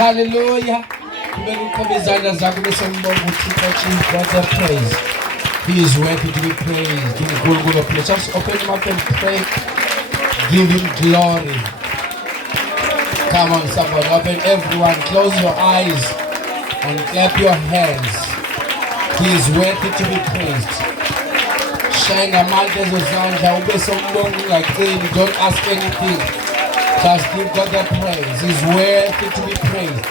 Hallelujah. Praise. He is worthy to be praised. Just open him up and pray. Give him glory. Come on, somebody. Open everyone. Close your eyes and clap your hands. He is worthy to be praised. Shine a man as a sound. Don't ask anything. Just give God the praise. He's worthy to be praised.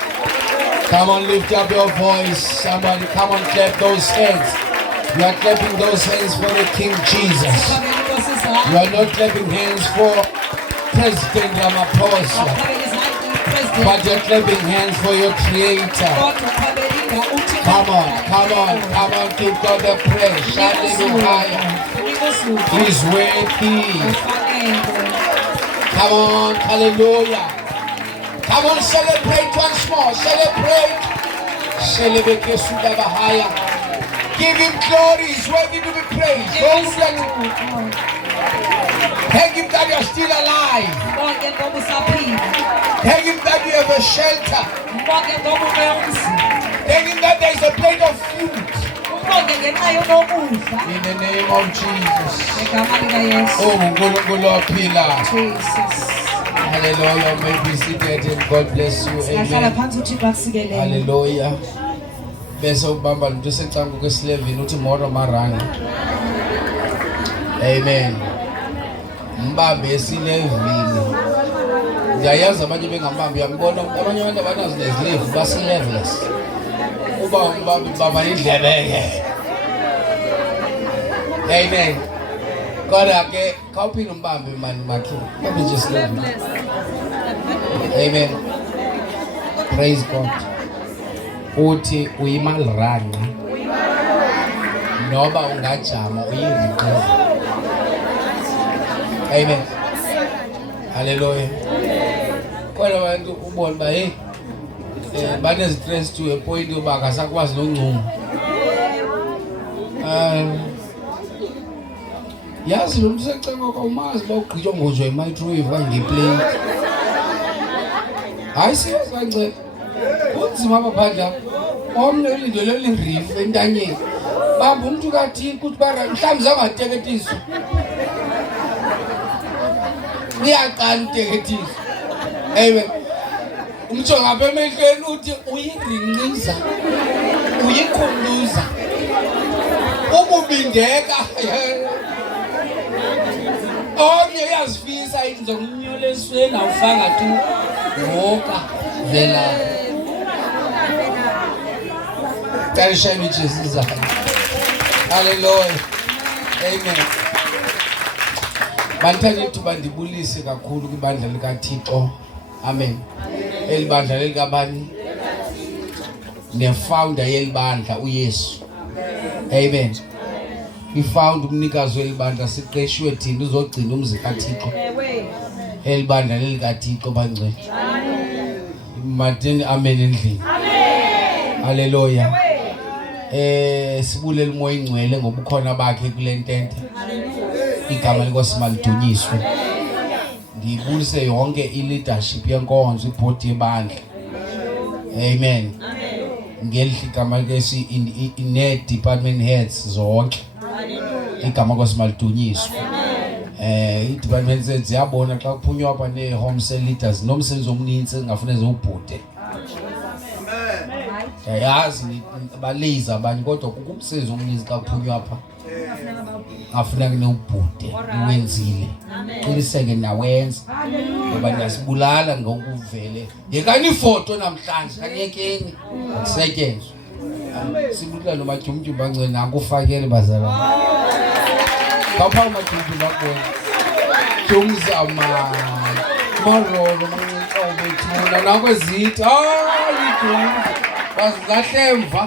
Come on, lift up your voice. Somebody, come on, clap those hands. You are clapping those hands for the King Jesus. You are not clapping hands for President Ramaphosa, but you're clapping hands for your Creator. Come on, come on, come on, give God the praise. Hallelujah. He's worthy. Come on, hallelujah. Come on, celebrate once more. Celebrate. Celebrate Yesudabahaya. Give him glory. He's worthy to be praised. Thank him that you're still alive. Thank him that you have a shelter. Thank him that there is a plate of food. In the name of Jesus. Oh, Jesus. Hallelujah. May be seated and God bless you. Amen. Hallelujah. Bese ubamba lo secanga kwesleven uthi moro maranga. Amen. Mbambe esilevini. Ngiyayazi abanye bengambambi yabona abanye abantu abanazo nezlevu basileveless. Uba umbambi baba indlebeke. Amen. Kodwa ke khawuphinde umbambe mani makhe. Let me just love you. Amen. Praise God. Uthi uyimaliranga noba ungajama uyiriqe. Amen. Hallelujah. Kodwa abantu ubona ba hey bane stress to a point yoba akasakwazi noNgqunge. Yazi lo msecenga kwamazi bawugqitshwa ngozwe i-microwave angeplane. Hayi siyazi kancane. Kunzima apha phandle apha. Omnye ulindele lirifu entanyeni. Bamba umntu kathini ukuthi bara mhlawumbe zangateketiswa. Uyaqala uteketisa. Amen. Umtsho ngapha emehlweni uthi uyirinqiza. Uyikhuluza. Ububindeka. Omnye uyazifisa izinto kumnyula esweni awufanga tu. Ngoka vela. Shame Jesus. Hallelujah. Amen. Banthanye ukuthi bandibulise kakhulu kwibandla likaThixo. Amen. Elibandla likabani? Ne-founder yelibandla uYesu. Amen. I-found umnikazi welibandla siqeshiwe thina uzogcina umzi kaThixo. Elibandla lelikaThixo bangcwele. Matini amen endlini. Amen. Hallelujah. Sibulela umoya ingcwele ngobukhona bakhe kule ntente. Igama lenkosi malidunyiswe. Ngibulise yonke i-leadership yenkonzo iboard yebandla. Amen. Ngelihle igama lesi ine-department heads zonke. Igama lenkosi malidunyiswe. I-department heads ziyabona xa kuphunywa apha ne-home cell leaders nomsebenzi omninzi ngafuna zewubhude. Yazi baliza abanye kodwa kukumsebenzi omninzi xa kuphunywa apha. Ngafuna kunewubhude uwenzile. Qiniseke nawenza. Ngoba ndiyasibulala ngokuvele. Yekani ifoto namhlanje kanyekeni akusetyenzwe. Sibulala nomatyumtyum bangcwele nakufakele bazalwane. Kapha umatyumtyum bakubona. Jumzama marolo mancinca ubethuna nakwezithi idumbu bazilahle emva.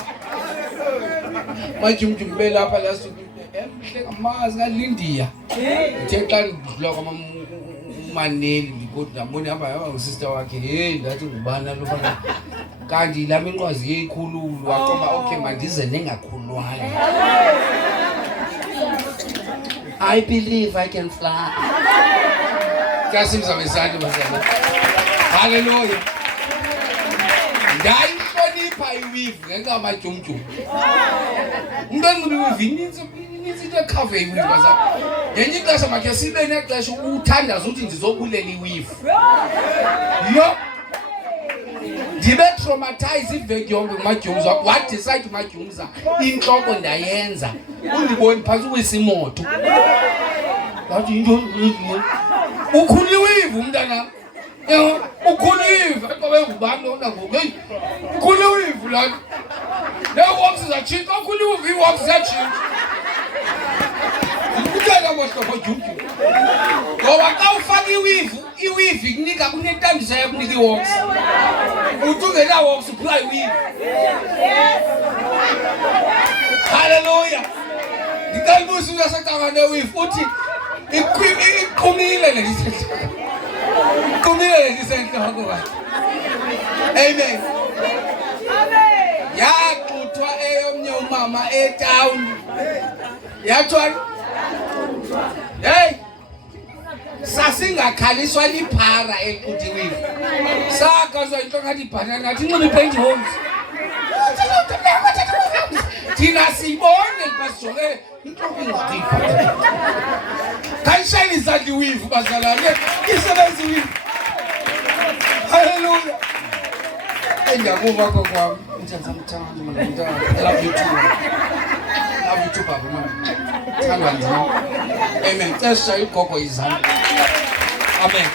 Matyumtyum belapha lasuku emhle mazi ngalindiya uthe xa ndidlula kwamaneli kodwa mbona hamba sister wakhe hey ndathi ngubana lo bana kanti la minqwazi yeyikhululu waqoba okay mandize nengakhulwanga. I believe I can fly. Kasimza mesandi bazana. Hallelujah. Ndayihlonipha iweave ngenxa amajumjum. Umuntu weave inintsi into ekhave iweave bazana. Ngenye ixesha makhe sibe nexesha uthandaza uthi ndizobulela iweave. Yo. Ndibe traumatize iveki yonke ngumadyumza wadecide umadyumza intloko ndayenza undiboni phantsi kwesimoto ngathi into ukhuliwive umntanam ukhuliwive aqobe ngubani lona ngoku hey ukhuliwive lana neeworks zatshintsha ukhuliwive iiworks zatshintsha ukuthenga mohlobo dyumdyum ngoba xa ufaka iweave ikunika kunentambiso yakunika iiworks uthi ungena-works uphula iweave. Hallelujah. Ndicalibusa into yasecanga neweave uthi iqhumile lelisentloko kathi. Amen. Yaxuthwa eyomnye umama etawuni yathwani hey sasingakhaliswa liphara elixuthiweyo sakazwa into ngathi ibhanana ngathi inxiba ipaint homes thina siyibone basijonge intloko ingqipha kayishayini izandla iweave bazalane isebenza iweave. Hallelujah. Endiyakuva kokwam ndiyazamthanda I love you too. Love you too baba mama. Thandwa ndim. Amen. Xesha igogo izandla. Amen.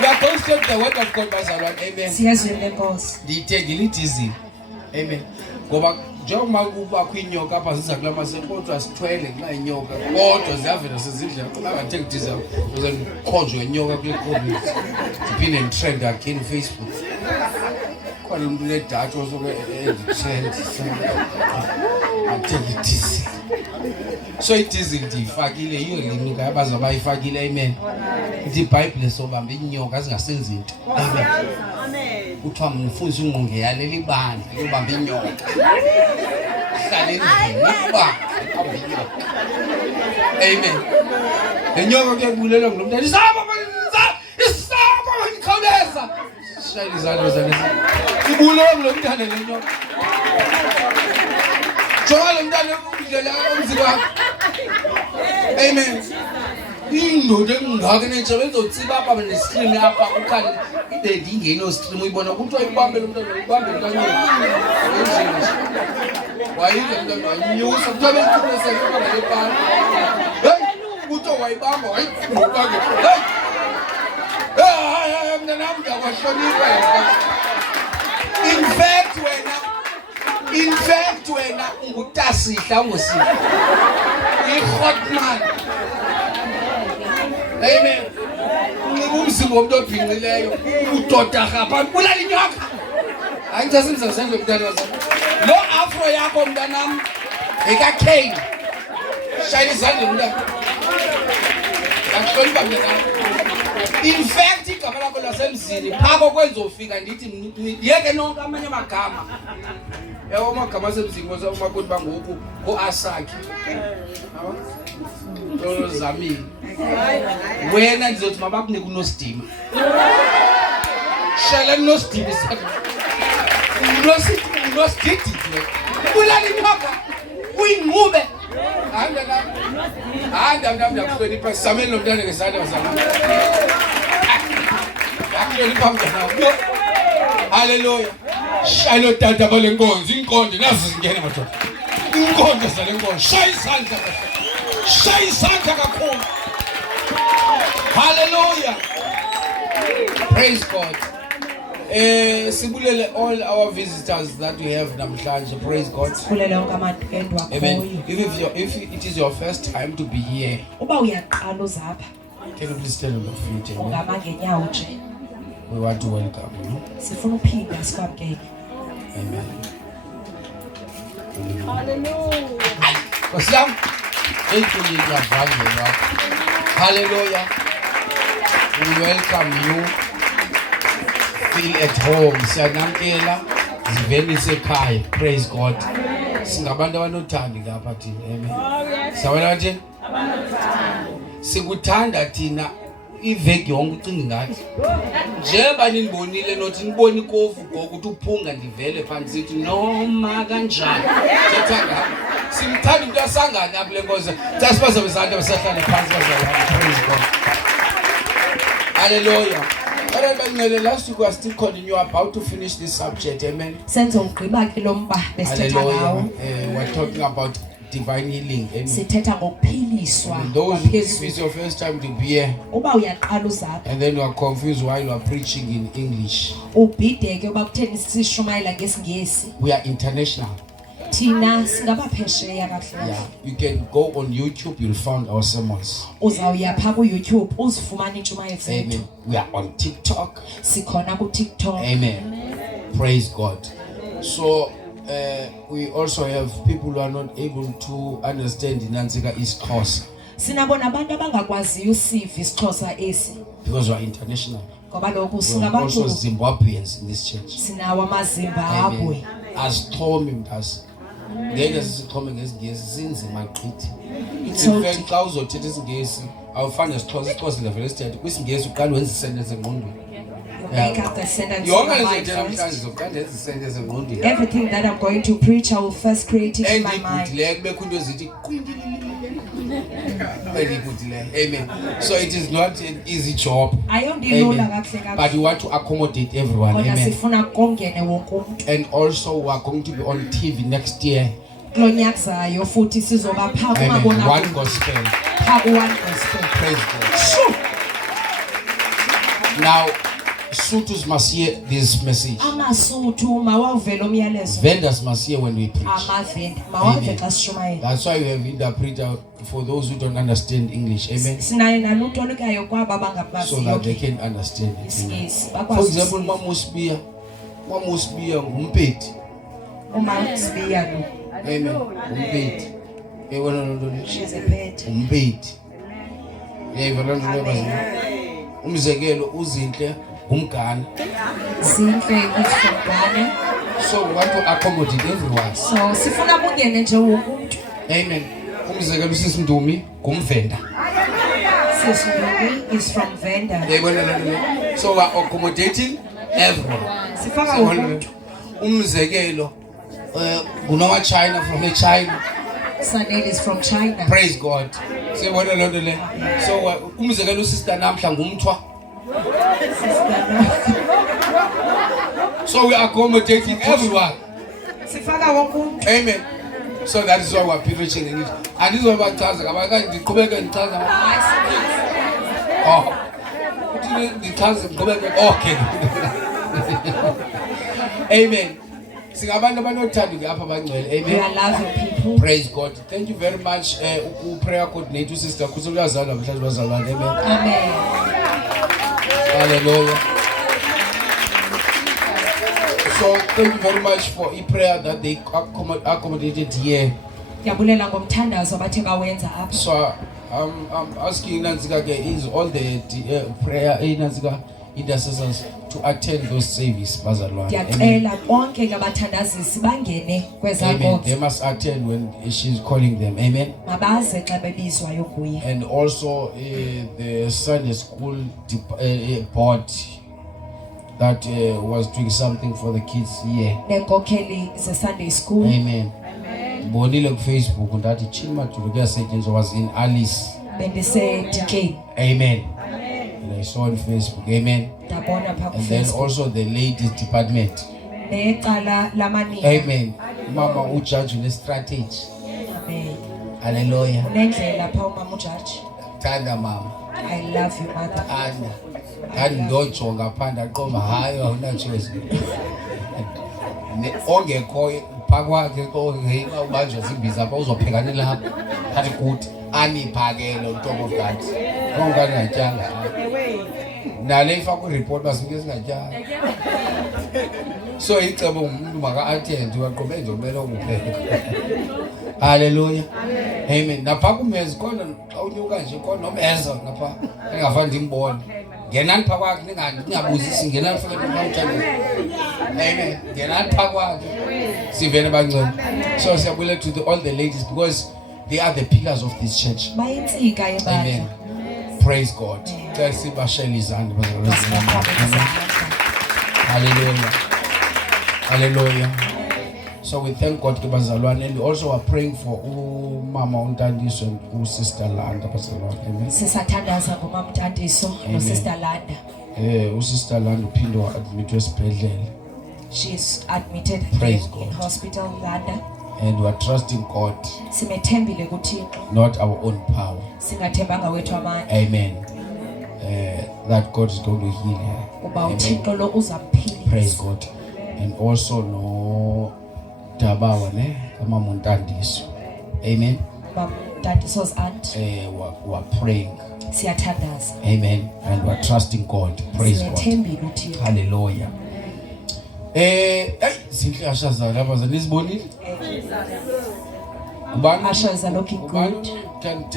We are going to take the word of God bazalwane. Amen. Siyazwile Nkosi. Ndiyithengile idizili. Amen. Ngoba njengoba kubakho inyoka apha ziza kula mase kodwa sithwele kula inyoka kodwa ziyavela sezidla kuba ngathenga idizili ukuze ndikhonjwe inyoka kule COVID. Ndiphinde nditrend again Facebook. Khona umuntu nedatha osoke enditrend athenga idizili. So idizili ndiyifakile yiyo linika abaza bayifakile. Amen. Ithi iBhayibhile sobamba inyoka zingasenzi into. Amen. Kuthiwa mfundisi uNgqunge yalela ibandla lobamba inyoka. Hlala endlini ukuba ibamba inyoka. Amen. Lenyoka kuyabulela ngilomntana isaba ngikhawuleza. Shayela izandla zalezi. Ibulela ngilomntana lenyoka. Jonga lo mntana indlela umzimba wakhe. Amen. Indoda engaka nentsha benzotsiba apha nescreen apha ukhali ibe ndingeno stream uyibona kuthiwa ibambe lo mntana ibambe kancane. Wayile mntana wanyusa kuthiwa bekuthulese apha ngale pana. Hey kuthiwa wayibamba wayibamba. Hey mntana wami ndiyakwhlonipha. In fact wena ungutasihla ungosihle. I-hot man. Amen. Umzimba womuntu obhinqileyo udoda rapha bulala inyoka. Hayi cha simza senze mntana wami. Lo afro yakho mntanami ekaKane. Shayela izandla mntana. Ngahlonipha mntana. In fact igama lakho lasemzini phako kwenzofika ndithi yeke nonke amanye amagama. Yawo amagama asemzini ngoba umakoti bangoku oAsaki. Lo zamini. Wena ndizothi mabakunike unosidima. Shayela unosidima isakho. Unosididi. Bulala inyoka. Uyingqube. Handa ndakuhlonipha sameni lo mntana ngesandla wazama. Ndakuhlonipha mntana. Hallelujah. Shayela tata balenkonzo inkonzo nazi zingene madoda. Inkonzo zalenkonzo. Shaya isandla kakhulu. Hallelujah. Praise God. Sibulele all our visitors that we have namhlanje. Praise God. Sibulele wonke amadwendwe akhoyo. If it is your first time to be here, uba uyaqala uzapha. Can you please stand on your feet? Ungama ngenyawo nje. We want to welcome you. Sifuna uphinda sikwamkele. Amen. Hallelujah. Kosi yami. Hallelujah. We welcome you. Feel at home. Siyanamkela. Ziveni sekhaya. Praise God. Singabantu abanothando lapha thina. Amen. Sawela nje? Abanothando. Sikuthanda thina iveki yonke ucinga ngathi. Njengoba ninibonile nothi nibona ikofu ukuthi uphunga ndivele phansi sithi noma kanjani. Sethanga. Simthanda umuntu asangana lapha lenkosi. Sasibaza besanda besahlala phansi bazalwane. Praise God. Hallelujah. Last week we are still continuing about to finish this subject. Amen. Hallelujah. We're talking about divine healing. Amen. Those, if it's your first time to be here, and then you are confused while you are preaching in English, we are international. Yeah, you can go on YouTube, you'll find our sermons. Amen. We are on TikTok. Amen. Praise God. So we also have people who are not able to understand the Nanzika East Coast because we are international. We are also Zimbabweans in this church. Amen. As Tommy does. Ngeke sixhome ngesingesi sinzima gqithi. In fact xa uzothetha isingesi awufane isixhosa level esithethe kwisingesi uqala wenza isentence engqondweni. Everything that I'm going to preach, I will first create it in my mind. Amen. So it is not an easy job. Amen. But we want to accommodate everyone. Amen. And also we are going to be on TV next year. Amen. One gospel. Praise God. Now, Sutus must hear this message. Vendors must hear when we preach. Amen. That's why we have interpreter for those who don't understand English. Amen. So that they can understand it. Amen. For example, Mama must be umpeti. Amen. Umpeti. She's a pet. Umpeti. Umzekelo uzinhle umgana. Zinhle is from Ghana. So we want to accommodate everyone. So sifuna bungene nje wonke umuntu. Amen. Umzekelo sisindumi ngumvenda. Sisindumi is from Venda. So we are accommodating everyone. Sifaka umuntu. Umzekelo ngunowa China from China. Sanel is from China. Praise God. So umzekelo sister namhla ngumthwa. So we are accommodating everyone. Amen. So that is why we are preaching in it. And this is what we okay. Amen. Amen. We are loving people. Praise God. Thank you very much. Prayer coordinator sister. Amen. Amen. Hallelujah. So thank you very much for a prayer that they accommodated here. So I'm asking Nanzika, is all the prayer Nanzika intercessors to attend those services, Bazalwane. Amen. They must attend when she's calling them. Amen. And also the Sunday school board that was doing something for the kids here. Is a Sunday school. Amen. Bonile on Facebook and that Chima to was in Alice. Then they say DK. Amen. And I saw on Facebook. Amen. And then also the ladies department. Amen. Mama who judge in a strategy. Amen. Hallelujah. Tanda mama. I love you, mother. And don't chonga panda koma hayo una choice. Ongekho phakwaakhe koheka ubanjwa zimbiza apha uzophekana lapha athi kuthi aniphakele on top of that ongani ngatyanga nale ifakwe report basinike singatyanga so icebo umuntu maka attend waqobe nje kumele ukupheka Hallelujah. Amen. Napha kumezi khona xa unyuka nje khona nomeza napha engafani ndimbone. Ngenani pha kwakhe ningabuzisi ngenani futhi nomthandisi. Amen. Ngenani pha kwakhe. Sivene bancane. So siyabule to all the ladies because they are the pillars of this church. Amen. Praise God. Hallelujah. Hallelujah. So we thank God to Bazalwane, and we also are praying for Mama Untandiso and Sister Landa Bazalwane. Amen. Sister Landa. Sister Landa Pindo admitted hospital. She is admitted in hospital, Landa. And we are trusting God, not our own power. Amen. That God is going to heal her. Amen. Praise God. And also no Tabawane, Mama Untandiso. Amen. Untandiso's aunt. We are praying. Amen. And we are trusting God. Praise God. Hallelujah. Ushers are looking good. Thank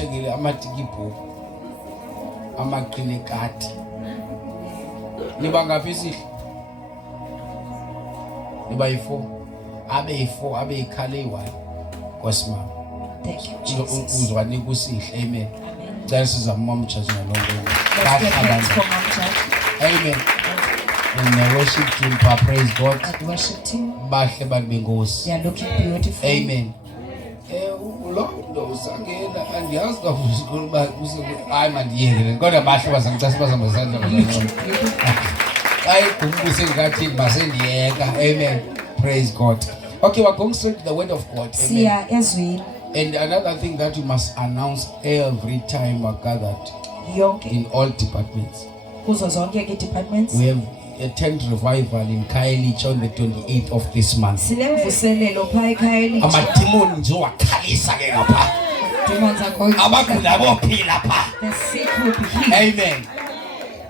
you, Jesus. Amen. This is a mom church. Amen. And the worship team, praise God. And worship team. They are looking beautiful. Amen. Amen. Praise God. Okay, we're going straight to the word of God. Amen. And another thing that we must announce every time we're gathered in all departments. We have a tent revival in Kaelich on the 28th of this month. Amen.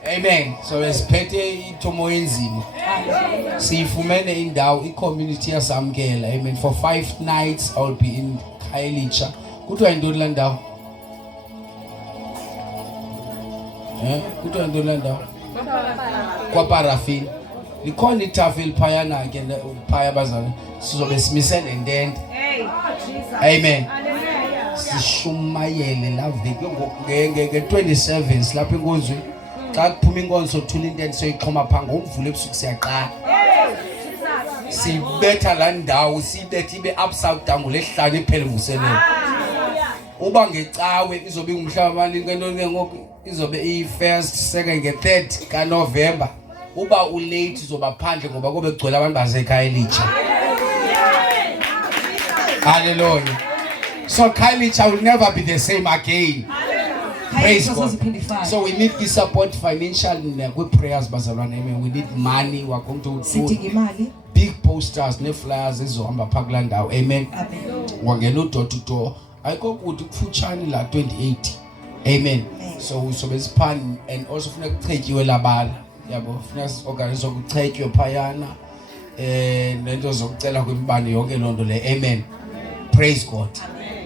Amen. So espete itomo enzima. Sifumene indawo i-community yasamkela. Amen. For 5 nights I'll be in Kaelich. Kuthiwa yintoni la ndawo? Kuthiwa yintoni la ndawo? Kwa parafin. Likhona itafel phayana ke phaya bazana. Sizobe simisele ndende. Amen. Sishumayele la veki nge-27 silapha enkonzweni. Xa kuphuma inkonzo sothula intente soyixhoma pha ngomvulo ebusuku siyaqala. Sibetha la ndawo sibethe ibe upside down lehlanye iphele vuselelo. Uba ngecawe izobe ingumhlabamali ngentoni ngoku izobe i-1st 2nd nge-3rd kaNovember. Uba ulate uzoba phandle ngoba kube kugcwele abantu baseKhayelich. Hallelujah. So Kaelich will never be the same again. Praise God. So we need to support financial with prayers, bazalwane. Amen. We need money. We are going to do big posters, flyers, ezohamba phakula ndawo. Amen. Wangena door to door. I go kuthi kufutshane la 28. Amen. So we sobe siphan and also funeka kuchetyiwe labala. Yabo, funeka organize ukuchetywe phayana. Nento zokucela kwimibane yonke lonto le. Amen. Praise God.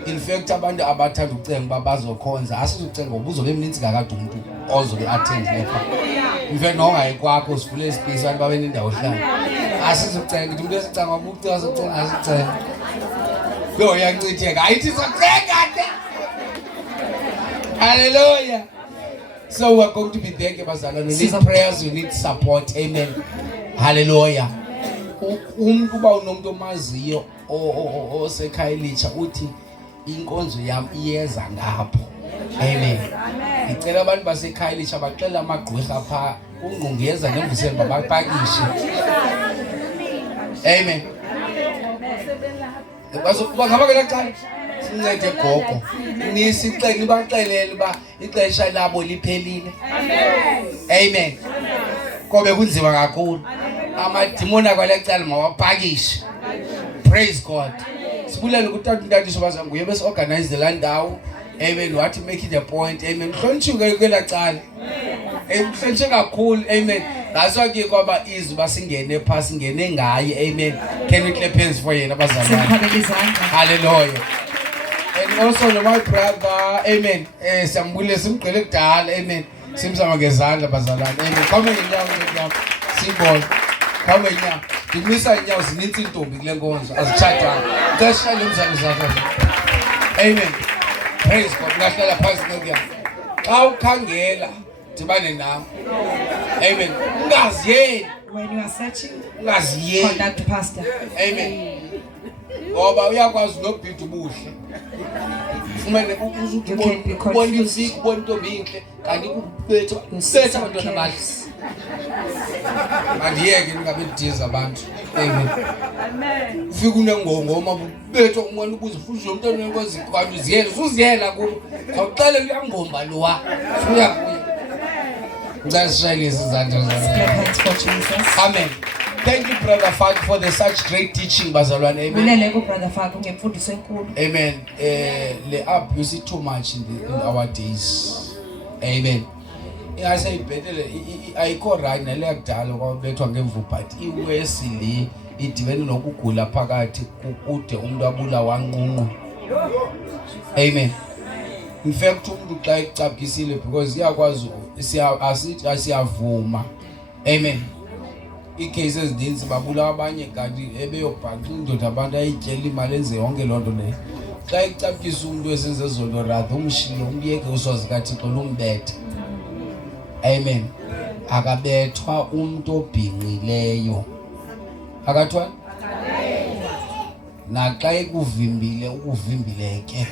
In fact, abantu abathanda ukucenga babazokhonza asizucenga ngoba uzobe emninzi kakade umuntu ozobe attend lapha. In fact, nongayikwakho sivule ispace abantu babe nendawo hlala. Asizucenga ukuthi umuntu esicenga umuntu azocenga asicenga. Lo yancitheka ayithi socenga ke. Hallelujah. So we're going to be there bazalwane. We need prayers, we need support. Amen. Hallelujah. Umuntu ba unomuntu omaziyo oseKhayelich uthi inkonzo yami iyeza ngapho. Amen. Ngicela abantu baseKhayelich abaxela amagqwirha pha uNgqunge yeza ngemvuselo babapakishe. Amen. Bazokubangaba kelaqala sincede gogo. Nisixele nibaxelele uba ixesha labo liphelile. Amen. Kobe kunzima kakhulu. Amadimoni akwalecala mawapakishe. Praise God. Sibulela ukuthi uNtatiso baza nguye bese organize la ndawo. Amen. Wathi make it a point. Amen. Hlonitshuke kwelacala. Mhlonitshe kakhulu. Amen. That's why ke kwaba izwi basingene phasi ngene ngaye. Amen. Can we clap hands for yena bazalwane? Hallelujah. And also to my brother, amen. Sambule simgqele kudala, amen. Simzama ngezandla bazalwane. Amen. Come ngenyawo ngenyawo. Sibone. Come ngenyawo. Ngimisa inyawo zininzi intombi kule nkonzo azitshatanga. Xesha lomzali zakho. Amen. Praise God. Ngahlala phansi ngenyama. Xa ukhangela dibane nami. Amen. Ungaziyeli. When you are searching, ungaziyeli. contact the pastor. Amen. Ngoba uyakwazi nokubhida ubuhle. Ufumene ubona insiko, ubona intombi inhle, kanti kubetha abantwana bakhe. Mandiyeke ningabe ndidiza abantu. Amen. Ufika unengongoma ubetha umona ubuze futhi lo mntwana wenkosi kanti uziyela, usuziyela kubo. Awuxele uyangomba lowa. Uyakuya. Ngicela sishayele izandla zayo. Amen. Thank you, Brother Fak, for such great teaching, bazalwane. Amen. Amen. The abuse too much in our days. Amen. I say better. I call right now. Like dialogue, better ngemvu but iwesili idibene nokugula phakathi kude umuntu abulawa Ngqunge. Amen. In fact, umuntu xa ecaphisile because iyakwazi siyavuma. Amen. Icases ezininzi babula abanye kanti ebeyobhanqa indoda abantu ayityela imali enze yonke loo nto leyo. Xa ecapukisa umuntu esenze zono rather umshiye umbiyeke usozi kaThixo lumbethe. Amen. Akabethwa umuntu obhinqileyo. Akathwa? Naxa ekuvimbile ukuvimbileke.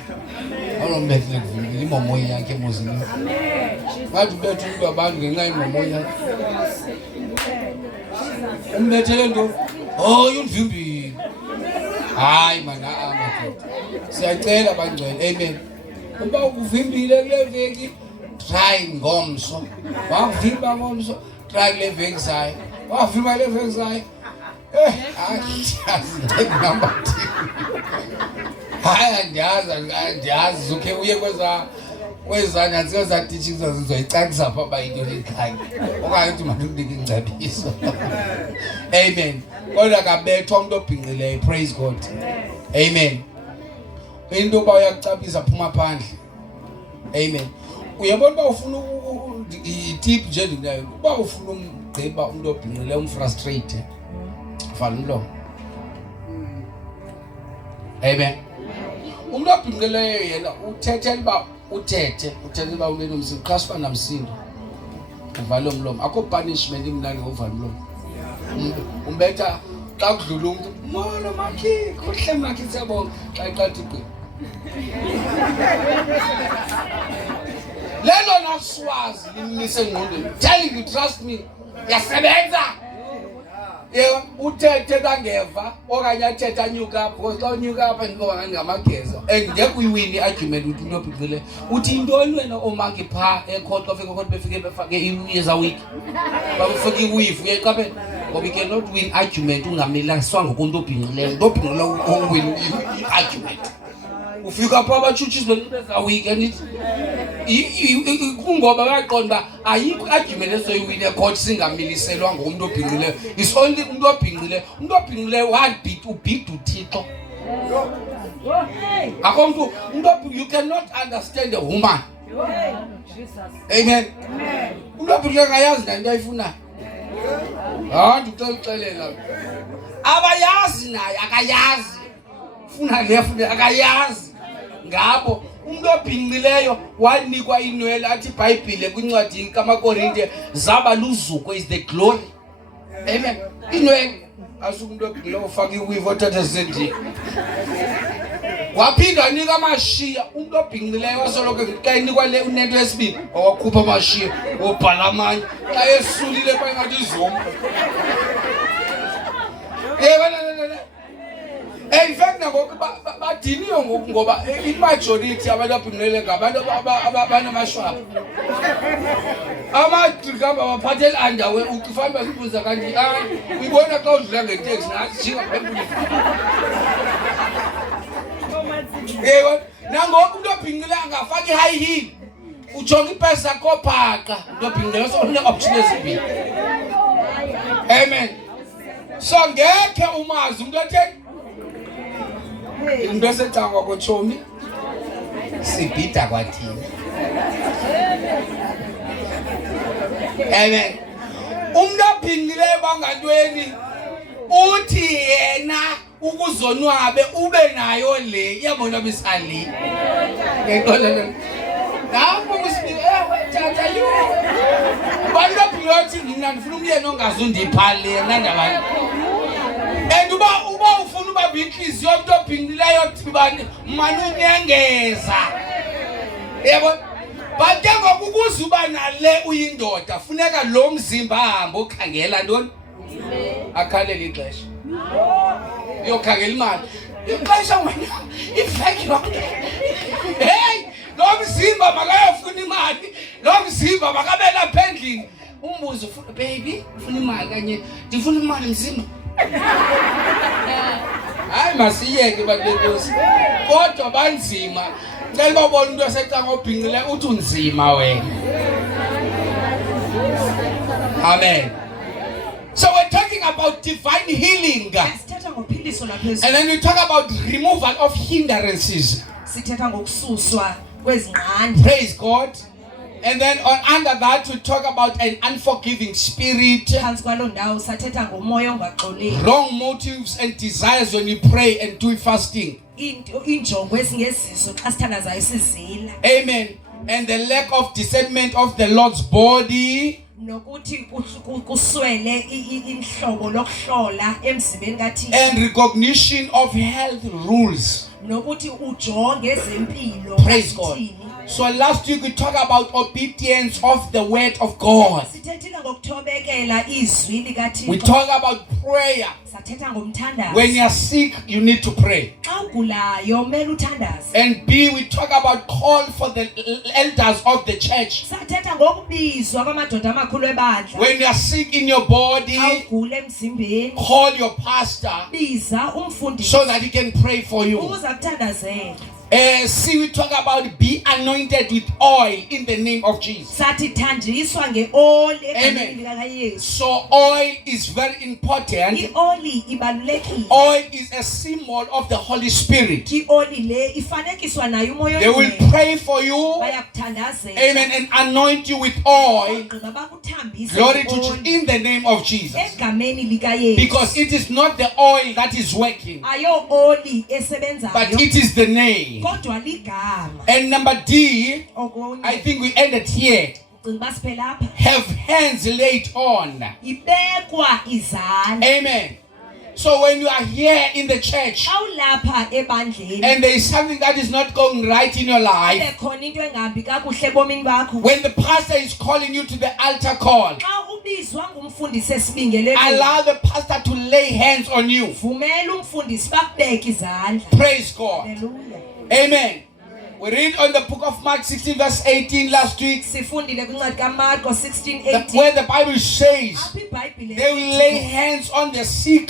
Awulombethele kuvimbile imomo yakhe emozini. Ngathi ubethe umuntu abantu ngenxa imomo yakhe. Umbethele nto. Oh, yundivimbile. Hayi mana amadoda. Siyacela bangcwele. Amen. Uba ukuvimbile kule veki try ngomso. Wavimba ngomso, try kule veki zayo. Wavimba le veki zayo. Number 2. Andiyazi ukhe uye kweza nantsiyo za teachings azizoyicacisa apha uba into lekhaya okanye uthi mandikunika ingcebiso. Amen. Kodwa kabethwa umuntu obhinqileyo. Praise God. Amen. Into yoba uyakucaphisa phuma phandle. Amen. Uyabona uba ufuna itip nje ndinayo uba ufuna umgqiba umuntu obhinqileyo umfrustrate vala umlomo. Amen. Umuntu obhinqileyo yena uthethela uba uthethela uba uneno msindo xa sifa namsindo uvale umlomo. Akho punishment imnandi ngovala umlomo. Umbetha xa kudlula umuntu molo makhi kuhle makhi siyabonga xa iqathi igqi. Lelo naswazi limise engqondweni. Tell you trust me. Yasebenza. Yebo uthethe kangeva okanye athethe anyuka because xa unyuka apha ngoba ngamageza ngeke uyiwini argument uthi into obhixile uthi intoni wena omangi pha ecourt ofike ecourt befike befake iyeza week bakufike iwifu uyayiqaphela ngoba you cannot win argument ungamneliswanga ngokunto obhinqileyo into obhinqileyo owin argument ufika pha abatshutshisi benza week and kungoba bayaqonda ayikho argument esoyiwina ecourt singamiliselwa ngomuntu obhinqileyo. Is only umuntu obhinqileyo one bit ubhida uThixo. Akho umuntu you cannot understand a woman. Amen. Umuntu obhinqileyo akayazi nento ayifunayo. Ndikuxelela abayazi naye akayazi funa le akayazi ngabo. Umuntu obhinqileyo wanikwa inwele athi iBhayibhile kwincwadi kaMakorinte zaba luzuko is the glory. Amen. Inwele asukumuntu obhinqileyo ufaka iwivu othatha sendini. Waphinda wanika amashiya umuntu obhinqileyo wasoloko xa enikwa le unento yesibini wakhupha amashiya obhala amanye xa esulile pha ngathi izomba. In fact, badiniwe ngoku ngoba imajority abantu abhinqileyo ngabantu abanamashwaba. Amatrika abaphathela andawe ucifana basibuza kanti uyibona xa udlula ngeteksi nathi jinga phambili. Yebo, nangoku umuntu obhinqileyo angafaki high heel. Ujonga ipesa kophaqa umuntu obhinqileyo so une-option ezibini. Amen. So ngeke umazi umuntu etheni into esecangwa kotshomi sibhida kwathina. Amen. Umuntu ophindileyo bangantweni uthi yena ukuzonwabe ube nayo le yabona bisali. Ngexolo. Lapho kusibike tata yo. Bantu ophilothi mina ndifuna umyeni ongazundipha le nandabani. And uba ufuna uba inhliziyo yomuntu ophindileyo thibani manunyengeza. Yebo. But ngokukuza uba nale uyindoda funeka lo mzimba ahambe okhangela ntoni? Akhalela ixesha. Uyokhangela imali. Ixesha wena ifake yonke. Hey, lo mzimba makayofuna imali. Lo mzimba makabela pendling. Umbuzo ufuna baby, ufuna imali kanye. Ndifuna imali mzimba. Hayi masiyeke bantu. Kodwa banzima. Ngicela babone umuntu osecanga obhinqile uthi unzima wena. Amen. So we're talking about divine healing. And then we talk about removal of hindrances. Praise God. And then under that we talk about an unforgiving spirit, wrong motives and desires when we pray and do fasting. Amen. And the lack of discernment of the Lord's body. And recognition of health rules. Praise God. So last week we talked about obedience of the word of God. We talked about prayer. When you are sick, you need to pray. And B, we talk about call for the elders of the church. When you are sick in your body, call your pastor so that he can pray for you. See, we talk about be anointed with oil in the name of Jesus. Amen. So oil is very important. Oil is a symbol of the Holy Spirit. They will pray for you. Amen. And anoint you with oil. Glory to Jesus in the name of Jesus. Because it is not the oil that is working, but it is the name. And number D, I think we ended here. Have hands laid on. Amen. So when you are here in the church and there is something that is not going right in your life, when the pastor is calling you to the altar call, allow the pastor to lay hands on you. Praise God. Amen. We read on the book of Mark 16 verse 18 last week, where the Bible says they will lay hands on the sick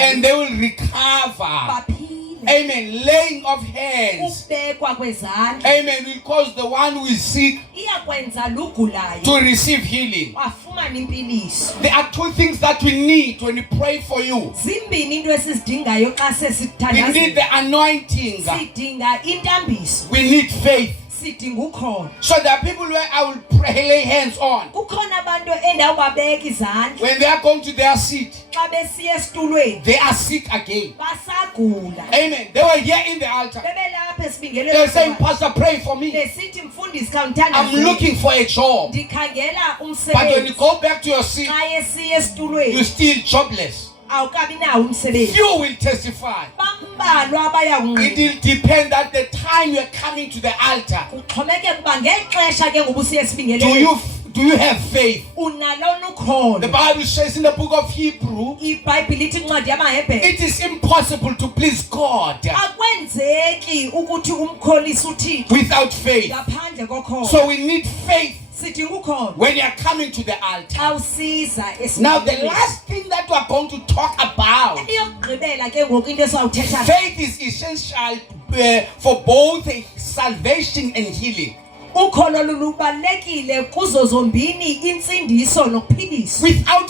and they will recover. Amen. Laying of hands. Amen. Will cause the one who is sick to receive healing. There are two things that we need when we pray for you. We need the anointing. We need faith. So there are people where I will pray, lay hands on. When they are going to their seat, they are sick again. Amen. They were here in the altar. They were saying, Pastor, pray for me. I'm looking for a job. But when you go back to your seat, you're still jobless. Few will testify. It will depend at the time you are coming to the altar. Do you have faith? The Bible says in the book of Hebrew, it is impossible to please God without faith. So we need faith when you are coming to the altar. Now the last thing that we are going to talk about, faith is essential for both salvation and healing. Without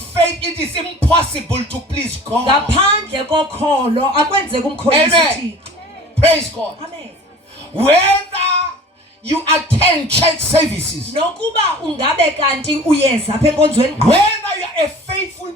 faith, it is impossible to please God. Amen. Praise God. Amen. Whether you attend church services, nokuba ungabe kanti uyeza apha enkonzweni, whether you are a faithful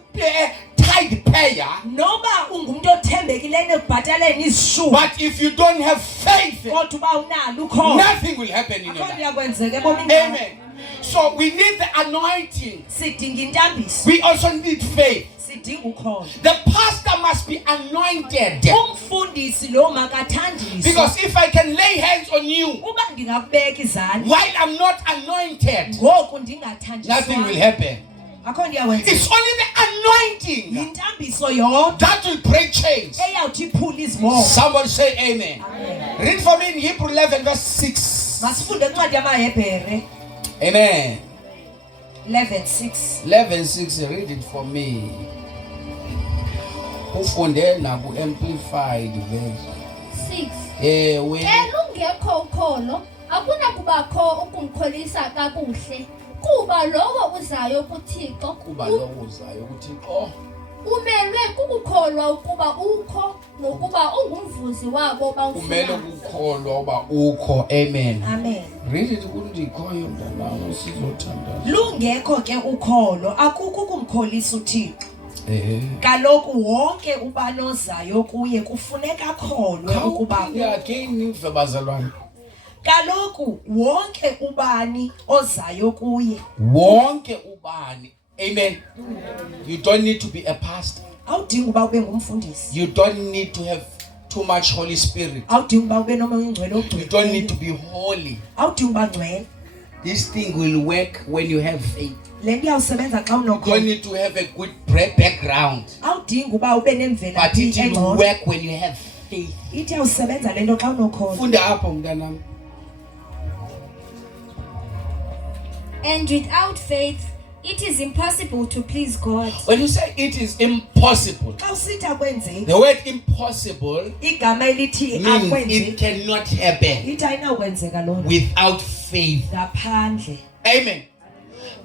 tithe payer, noba ungumuntu othembekileyo ekubhataleni izishumi, but if you don't have faith, kodwa uba unalo ukho, nothing will happen in your akho life. kuyakwenzeka ebomini. Amen. So we need the anointing. Sidinga intambiso, We also need faith. sidinga ukholo. The pastor must be anointed. Umfundisi lo makathandiswe, Because if I can lay hands on you uba ndingakubeka izandla while I'm not anointed, ngoku nothing will ndingathandiswa, happen. akho ndiyakwenzeka. It's only the anointing Yintambiso yodwa that will break chains. eyawuthi iphule izimoto. Somebody say amen. Amen. Read for me in Hebrew 11 verse 6. Masifunde encwadi yamaHebhere Amen. 11:6. 11:6. Read it for me. Ufunde naku amplified version. 6. Ewe. Elungekho ukholo akunakubakho ukumkholisa kakuhle kuba lowo uzayo kuThixo Kuba lo uzayo kuThixo umelwe kukukholwa ukuba ukho nokuba ungumvuzi wabo umele bawufuna. ukukholwa uba ukho. Amen. Amen. Read it undikhoyo mntanami sizothandaza. Lungekho ke ukholo akukho ukumkholisa uThixo. Kaloku wonke ubanozayo kuye kufuneka akholwe ukuba again bazalwane. kaloku wonke ubani ozayo kuye. Wonke ubani. Amen. You don't need to be a pastor. Awudingi uba ube ngumfundisi. You don't need to have too much Holy Spirit. Awudingi uba ube nomoya ongcwele You don't need to ogcwele. be holy. Awudingi uba ngcwele. This thing will work when you have faith. Le nto iyawusebenza xa You don't unokholo. need to have a good background. Awudingi uba ube But nemvelaphi it will engcono. work when you have faith. Ithi iyawusebenza le nto xa unokholo. Funda apho mntanami. And without faith it is impossible to please God. When you say it is impossible, Xa usithi akwenzeki, the word impossible igama elithi means it akwenzeki cannot happen ithi ayinawukwenzeka loo nto without faith. ngaphandle. Amen.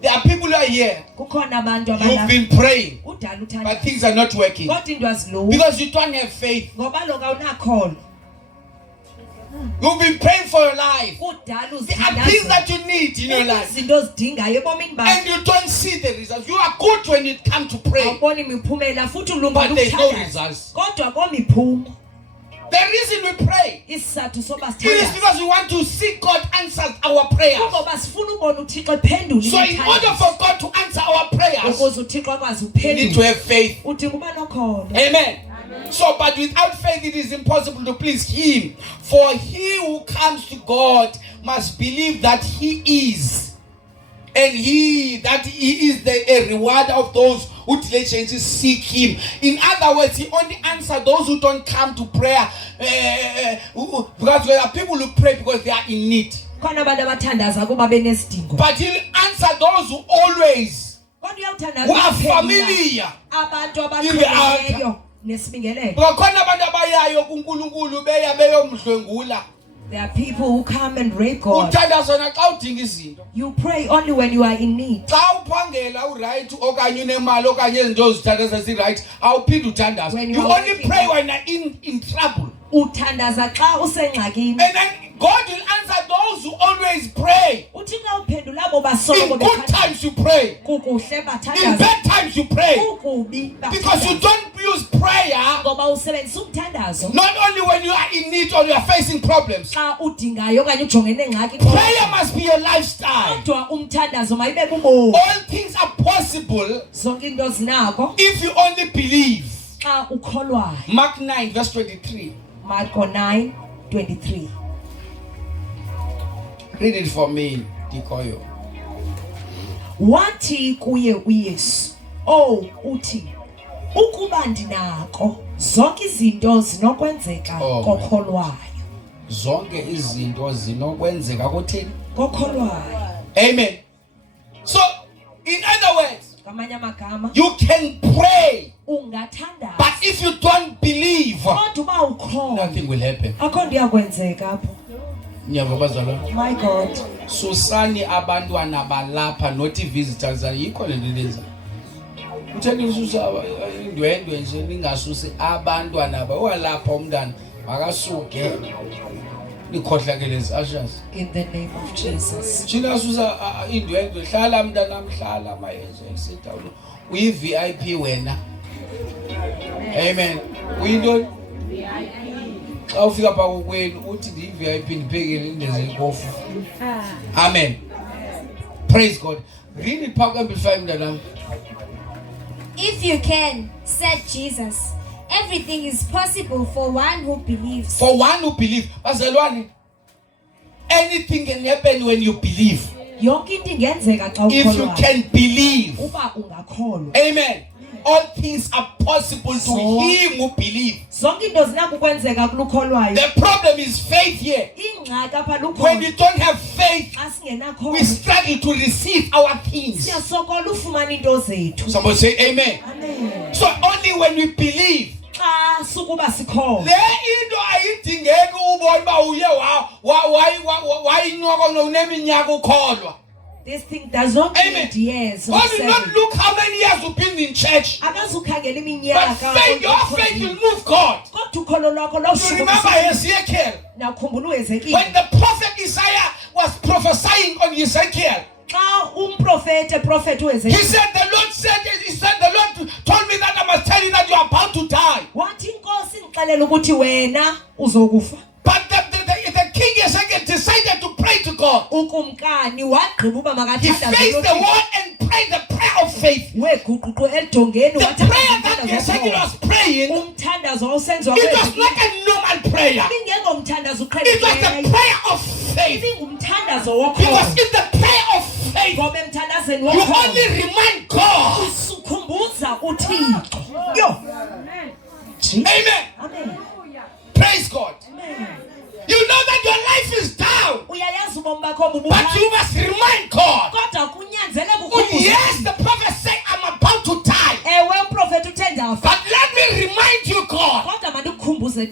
There are people who are here. Kukhona abantu You've abala been praying, udala but uthanda things are not working kodwa into azilungi because you don't have faith. ngoba lo awunakholo. You've been praying for your life. Kudala There are things uzithandaza that you need in your life, izinto ozidingayo ebomini bakho. and you don't see the results. You are good when it comes to pray, Awuboni imiphumela futhi ulungile but there's no ukuthandaza results. kodwa komiphumo. The reason we pray Isizathu soba it is sithandaza because we want to see God answers our prayers. kungoba sifuna ubona uThixo ephendula So in order for God to answer our prayers, ukuze uThixo akwazi we need to uphendula have faith. udinga uba nokholo. Amen. So, but without faith, it is impossible to please Him. For he who comes to God must believe that He is, and that He is a rewarder of those who diligently seek Him. In other words, He only answers those who don't come to prayer, because there are people who pray because they are in need. Khona abantu abathandaza kuba benesidingo. But He'll answer those who always, Kodwa uyawuthandaza who are ukuphendula familiar. abantu In the abaqhelileyo nesibingelelo. Bakhona abantu abayayo kuNkulunkulu beya beyomdlwengula. There are people who come and rape God. Uthandaza na xa udinga izinto. You pray only when you are in need. Xa uphangela uright okanye unemali okanye izinto ozithandaza si-right awuphinde uthandaza. When you You are only working pray out. when you're in trouble. Uthandaza xa usengxakini. And then God will answer those who always pray. Uthi xa uphendula abo In basoloko good times you pray. kukuhle In bathandaza. bad times you pray. Kukubi Because you bathandaza. don't use prayer Ngoba usebenzisa umthandazo not only when you are in need or you are facing problems. xa udingayo okanye ujongene nengxaki. Prayer must be your lifestyle. Kodwa umthandazo mayibe bubomi. All things are possible Zonke into zinako if you only believe. xa ukholwayo. Mark 9 verse 23. Marko 9:23. Read it for me, Dikoyo. Wathi kuye uYesu, uthi ukuba ndinako zonke izinto zinokwenzeka Oh, kokholwayo. Zonke izinto zinokwenzeka kuthini? Kokholwayo. Amen. So, in other words, Ngamanye amagama you can pray, ungathandaza. but if you don't believe, Kodwa uba ukholwa nothing will happen. akho nto iyakwenzeka apho. Nyava bazalwane. My God. Susani abantwana balapha not visitors ayikho lento lenza. Utheni ususa indwendwe nje ningasusi abantwana ba walapha umntana makasuke. nikhohlakelezi ushers. In the name of Jesus. Thina susa indwendwe hlala mntanami hlala mayenze sit down. Uyi VIP wena. Amen. Uyintoni? VIP. Xa ufika pha kokwenu uthi ndi VIP ndiphekele indeze inkofu. Amen. Praise God. Read it Power Amplified mntanami. If you can, said Jesus, everything is possible for one who believes. For one who believes. Bazalwane, anything can happen when you believe. If you can believe. Amen. All things are possible to him who believes. The problem is faith here. When we don't have faith, we struggle to receive our things. Somebody say amen. Amen. So only when we believe. This thing does not need years. God will not look how many years you've been in church. But faith, your faith will move God. You remember Ezekiel? When the prophet Isaiah was prophesying on Ezekiel, he said, the Lord told me that I must tell you that you are about to die. But the king Ezekiel decided to pray to God. He faced the wall and prayed the prayer of faith. The prayer that Ezekiel was praying, it was not a normal prayer. It was the prayer of faith. Because in the prayer of faith, you only remind God. Amen. Amen. Praise God. Amen. You know that your life is down, but you must remind God. Yes, the prophet said, I'm about to die. But let me remind you, God.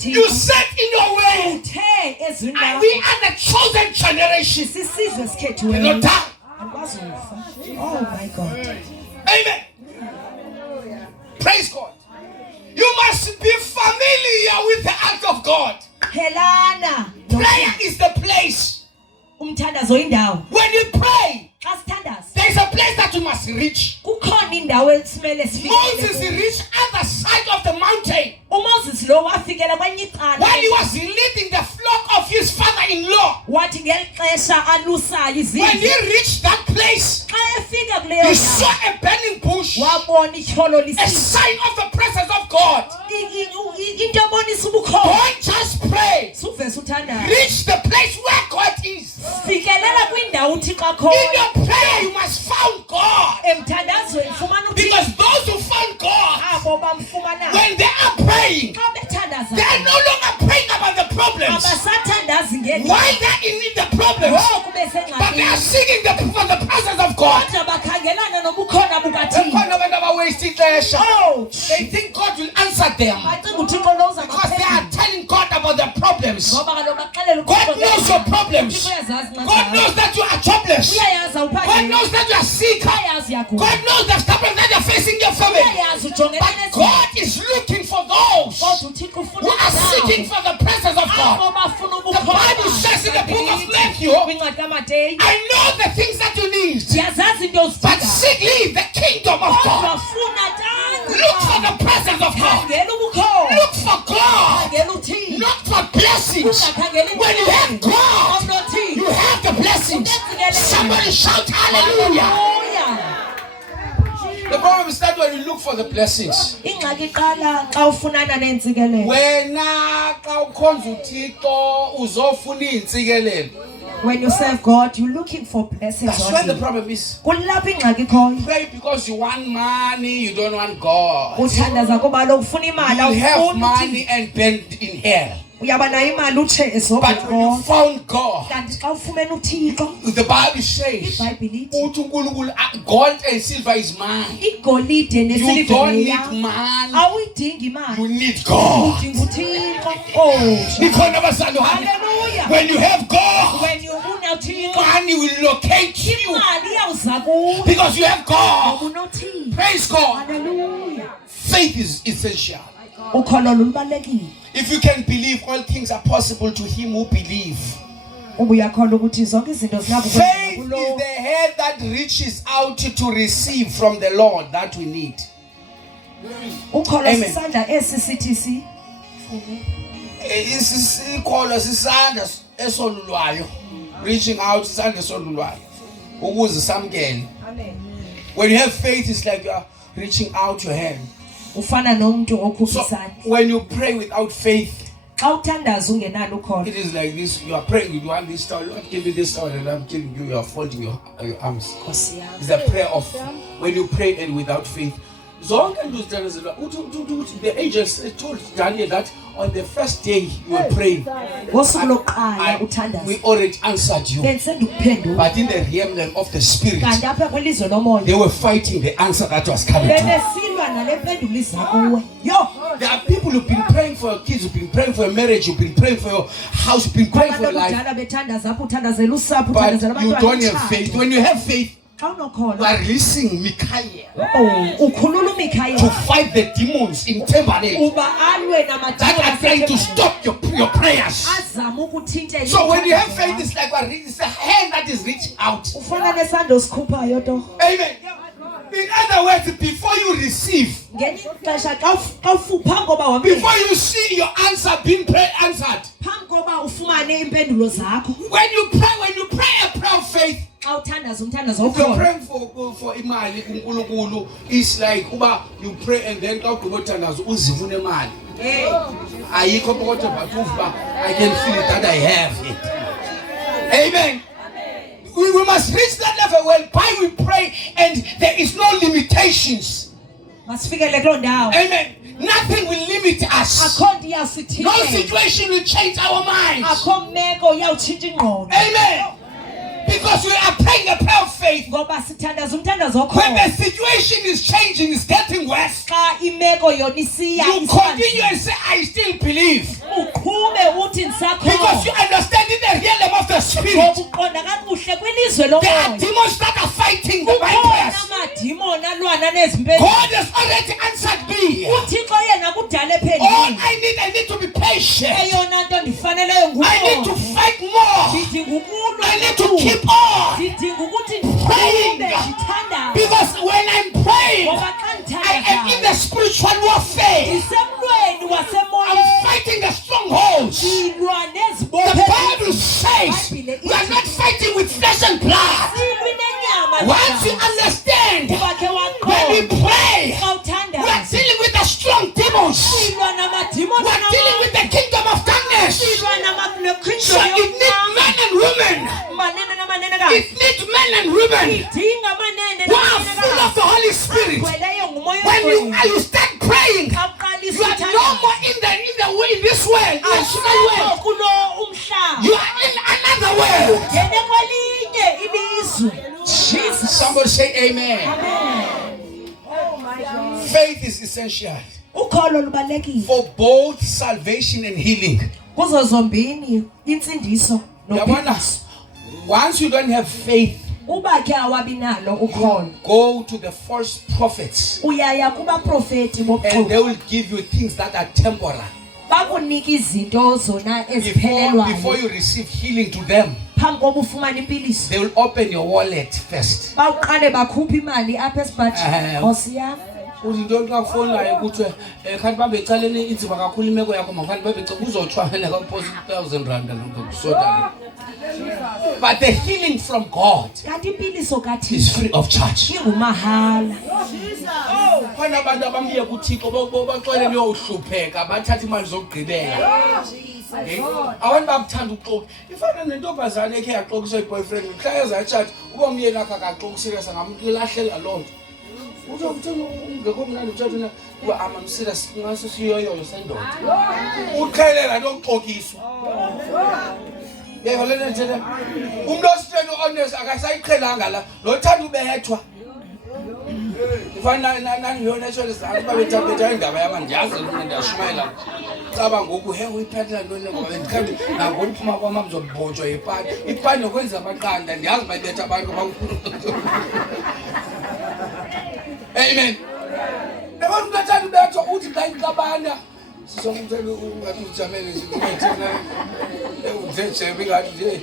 You said in your way, and we are the chosen generation. You know that? Oh my God. Amen. Praise God. You must be familiar with the act of God. Prayer is the place. When you pray, there is a place that you must reach. Moses reached other side of the mountain. While he was leading the flock of his father-in-law. When he reached that place, he saw a burning bush, a sign of the presence of God. Don't just pray. Reach the place where God is. In your prayer, you must find God. Because those who find God, when they are praying, they are no longer praying about the problems. Why they are in the problems? But they are seeking for the presence of God. They think God will answer them because they are telling God about their problems. God knows your problems. God knows that you are jobless. God knows that you are sick. God knows the problems that you are facing in your family. But God is looking for those who are seeking for the presence of God. The Bible says in the book of Matthew, I know the things that you need, but seek ye the kingdom of God. Look for the presence of God. Look for God. Look for blessings. When you have God, you have the blessings. Somebody shout hallelujah. The problem is that when you look for the blessings, when you serve God, you're looking for blessings. That's where the problem is. Pray because you want money, you don't want God. You have money and bend in hell. But when you found God, the Bible says, gold and silver is mine. You don't need money, you need God. When you have God, money will locate you because you have God. Praise God. Faith is essential. If you can believe, all things are possible to him who believe. Faith is the hand that reaches out to receive from the Lord that we need. Amen. Reaching out, when you have faith, it's like you are reaching out your hand. So when you pray without faith, it is like this. You are praying, you want this towel, I'm giving this towel, and I'm giving you, you are folding your arms. It's a prayer of when you pray and without faith. The angels told Daniel that on the first day you were praying, we already answered you. But in the realm of the spirit, they were fighting the answer that was coming to them. There are people who've been praying for your kids, who've been praying for your marriage, who've been praying for your house, who've been praying for your life. But you don't have faith. When you have faith, you are releasing Mikael to fight the demons in Timberlake that are trying to stop your prayers. So when you have faith, it's like it's a hand that is reaching out. Amen. In other words, before you receive, before you see your answer being answered, when you pray a prayer of faith, if you're praying for imali kuNkulunkulu, it's like you pray and then I can feel it that I have it. Amen. We must reach that level whereby we pray and there is no limitations. Amen. Nothing will limit us. No situation will change our minds. Amen. Because we are praying a prayer of faith. When the situation is changing, is getting worse, you continue and say, I still believe. Because you understand in the realm of the spirit, there are demons that are fighting the prayers. God has already answered me. All I need to be patient. I need to fight more. I need to keep on praying, because when I'm praying, I am in the spiritual warfare. I'm fighting the strongholds. The Bible says we are not fighting with flesh and blood. Once you understand, when we pray, we are dealing with the strong demons. We are dealing with the kingdom of darkness. So it needs men and women. It needs men and women who are full of the Holy Spirit. When you start praying, you are no more in this world. You are in another world. Jesus. Somebody say amen. Faith is essential for both salvation and healing. Once you don't have faith, go to the false prophets and they will give you things that are temporal. Before you receive healing to them, they will open your wallet first. But the healing from God is free of charge. Abantu bakuthanda ukuxoxa. Ifana nentombazane ekhe yaxoxisa boyfriend, mhla ezatshatha uba umyeni akhe akaxoxi serious ngamlahlela loo nto. Uzokuthina ungekho mnandi utshatha uba am serious ngaso siyoyoyo sendoda. Uqhelela nokuxoxiswa. Yebo lena nje umuntu ositshela honest akasayiqhelanga la, lo thanda ubethwa. Ifana nani yona esho lesizathu babethatha indaba yamanje yazi ndiyashumayela. Caba ngoku uyiphetha ntoni ngoba bendikhandi nangona uphuma kwami mzobhotshwa ipani. Ipani nokwenza amaqanda ndiyazi bayibetha abantu Amen. Abantu bathanda ubethwa uthi xa ixabana Sizomtshela ungathi ujamele nje thina udlejebe ngathi nje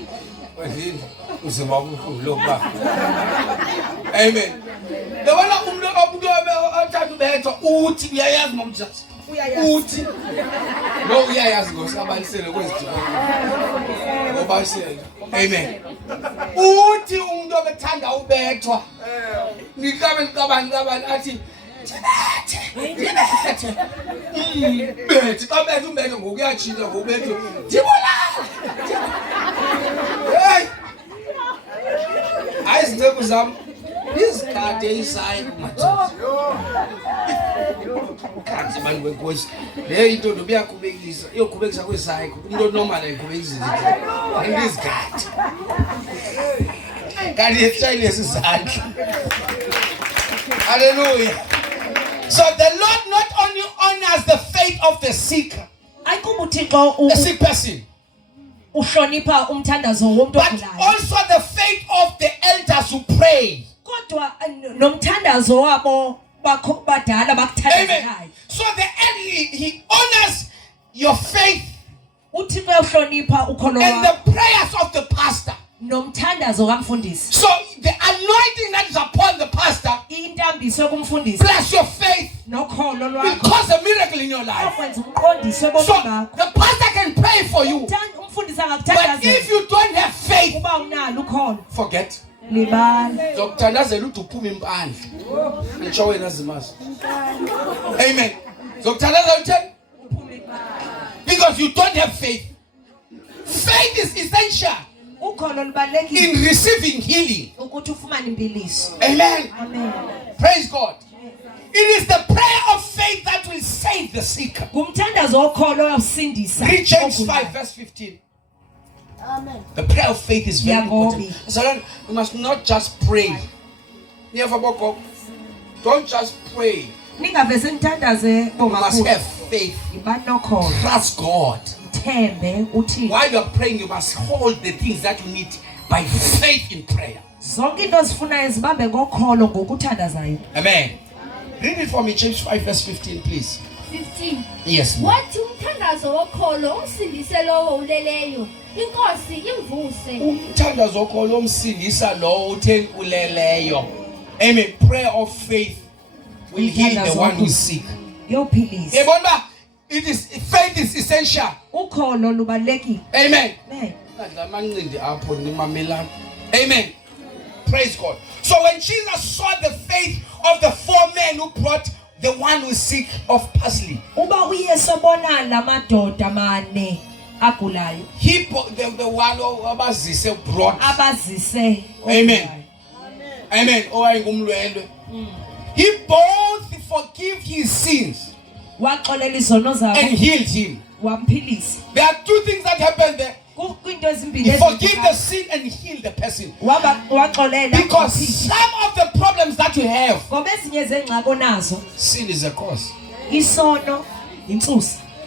wazini uzima ukukhulu ba. Amen. Yabona umuntu athanda ubethwa uthi uyayazi nomjaji. Uthi lo uyayazi ngosabalisele kwezidingo. Ngobalisele. Amen. Uthi umuntu obethanda ubethwa. Ngicabanga athi bethi xa bethu umbetho ngokuyajika ngobetho ndibulala. Hey, ayizinceko zam izikade isayi kumadoda kanti bantu wenkosi le into nobuyaqhubekisa iyoqhubekisa kwesayi umuntu onormal ayiqhubekisa izikade kanti yeshayile isizandla. Hallelujah. So the Lord not only honors the faith of the sick, the sick person, but also the faith of the elders who pray. Amen. So the enemy, he honors your faith and the prayers of the pastor. So the anointing that is upon the pastor plus your faith will cause a miracle in your life. So the pastor can pray for you, but if you don't have faith, forget. Amen. Because you don't have faith. Faith is essential in receiving healing. Amen. Praise God. It is the prayer of faith that will save the sick. Read James 5 verse 15. Amen. The prayer of faith is very important. So we must not just pray. Don't just pray. You must have faith. Trust God. While you are praying, you must hold the things that you need by faith in prayer. Amen. Read it for me, James 5 verse 15, please. 15. Yes. Wathi umthandazo wokholo umsindise lowo uleleyo. Inkosi imvuse. Umthandazo wokholo umsindisa lowo uthe uleleyo. Amen. Prayer of faith will heal the one who is sick. It is faith is essential. Amen. Amen. Praise God. So when Jesus saw the faith of the 4 men who brought the one who is sick of parsley, he the one who brought. Amen. Amen. He both forgive his sins and healed him. There are 2 things that happen there. He forgive the sin and heal the person. Because some of the problems that you have, sin is a cause.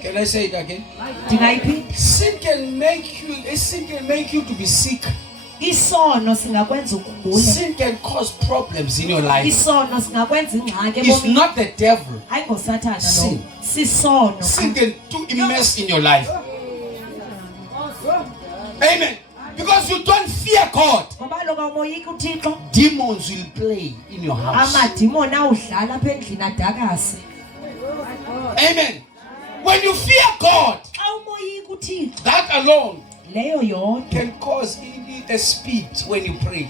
Can I say it again? Sin can make you to be sick. Sin can cause problems in your life. It's not the devil. Sin can do a mess in your life. Amen. Because you don't fear God, demons will play in your house. Amen. When you fear God, that alone can cause a speed when you pray.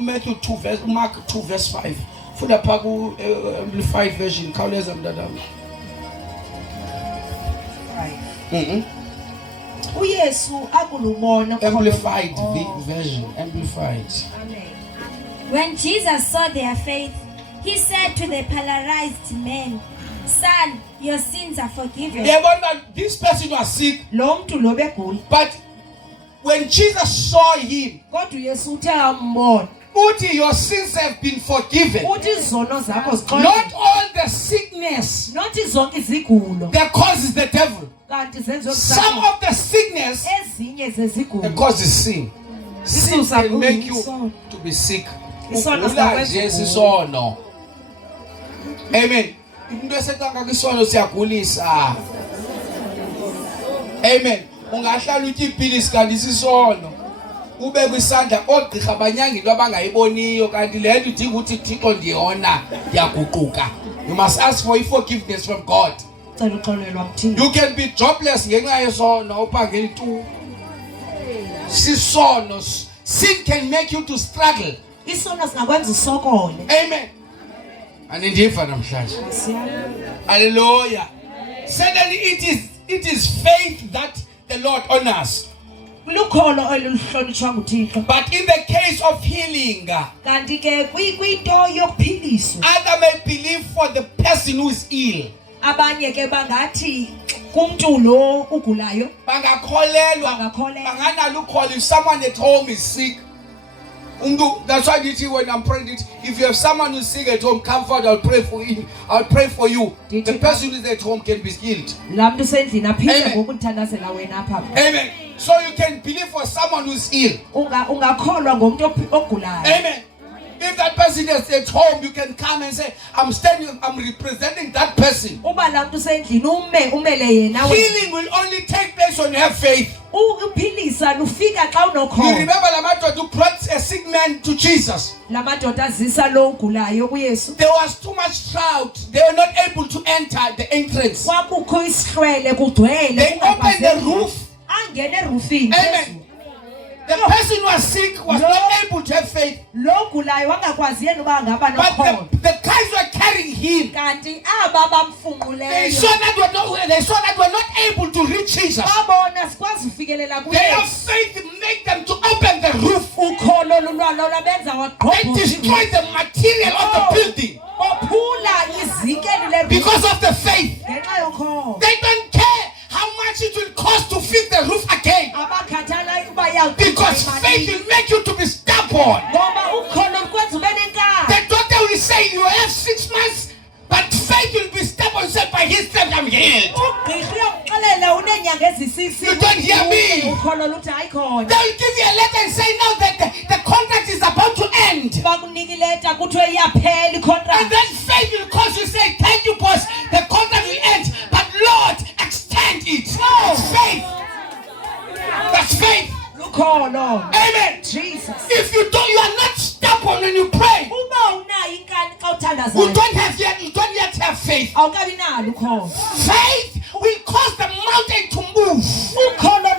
Matthew 2 verse, Mark 2 verse 5. For the Amplified version, Amplified version. Amplified. When Jesus saw their faith, he said to the paralyzed man, "Son, your sins are forgiven." This person was sick, but when Jesus saw him, your sins have been forgiven. Not all the sickness that causes the devil. Some of the sickness that causes sin. Sin can make you to be sick. Yes or no? Amen. umuntu eseqanga kwisono siyagulisa. Amen. Ungahlala uthi ipilisi kanti isisono. Ube kwisandla ogqirha abanyangi into abangayiboniyo kanti le nto udinga uthi Thixo ndiyona ndiyaguquka. You must ask for forgiveness from God. You can be jobless ngenxa yesono uphangeli tu. Sisono. Sin can make you to struggle. Isono singakwenza usokole. Amen. Anindiva namhlanje. Hallelujah. Certainly it is faith that the Lord honors. Lukholo oluhlonitshwa nguThixo. But in the case of healing, kanti ke kwinto yokuphiliswa, others may believe for the person who is ill. Abanye ke bangathi kumntu lo ugulayo, bangakholelwa, banganalo ukholo if someone at home is sick. That's why when I'm praying, if you have someone who's sick at home, come forward, I'll pray for him. I'll pray for you. The person who is at home can be healed. Amen. Amen. So you can believe for someone who's ill. Amen. If that person is at home, you can come and say, I'm representing that person. Healing will only take place when you have faith. You remember who brought a sick man to Jesus? There was too much crowd. They were not able to enter the entrance. They opened the roof. Amen. The person who was sick was not able to have faith. But the guys were carrying him. They saw that were not able to reach Jesus. Their faith made them to open the roof. They destroyed the material of the building. Because of the faith. They don't care how much it will cost to fix the roof again. Because faith will make you to be stubborn. The doctor will say you have 6 months, but faith will be stubborn. Say by his strength I'm healed. You don't hear me? They will give you a letter and say now that the contract is about to end. And then faith will cause you say, thank you boss, the contract will end, but Lord, extend it. That's faith. That's faith. Amen. Jesus. If you are not stubborn when you pray. You don't yet have faith. Faith will cause the mountain to move. I'm not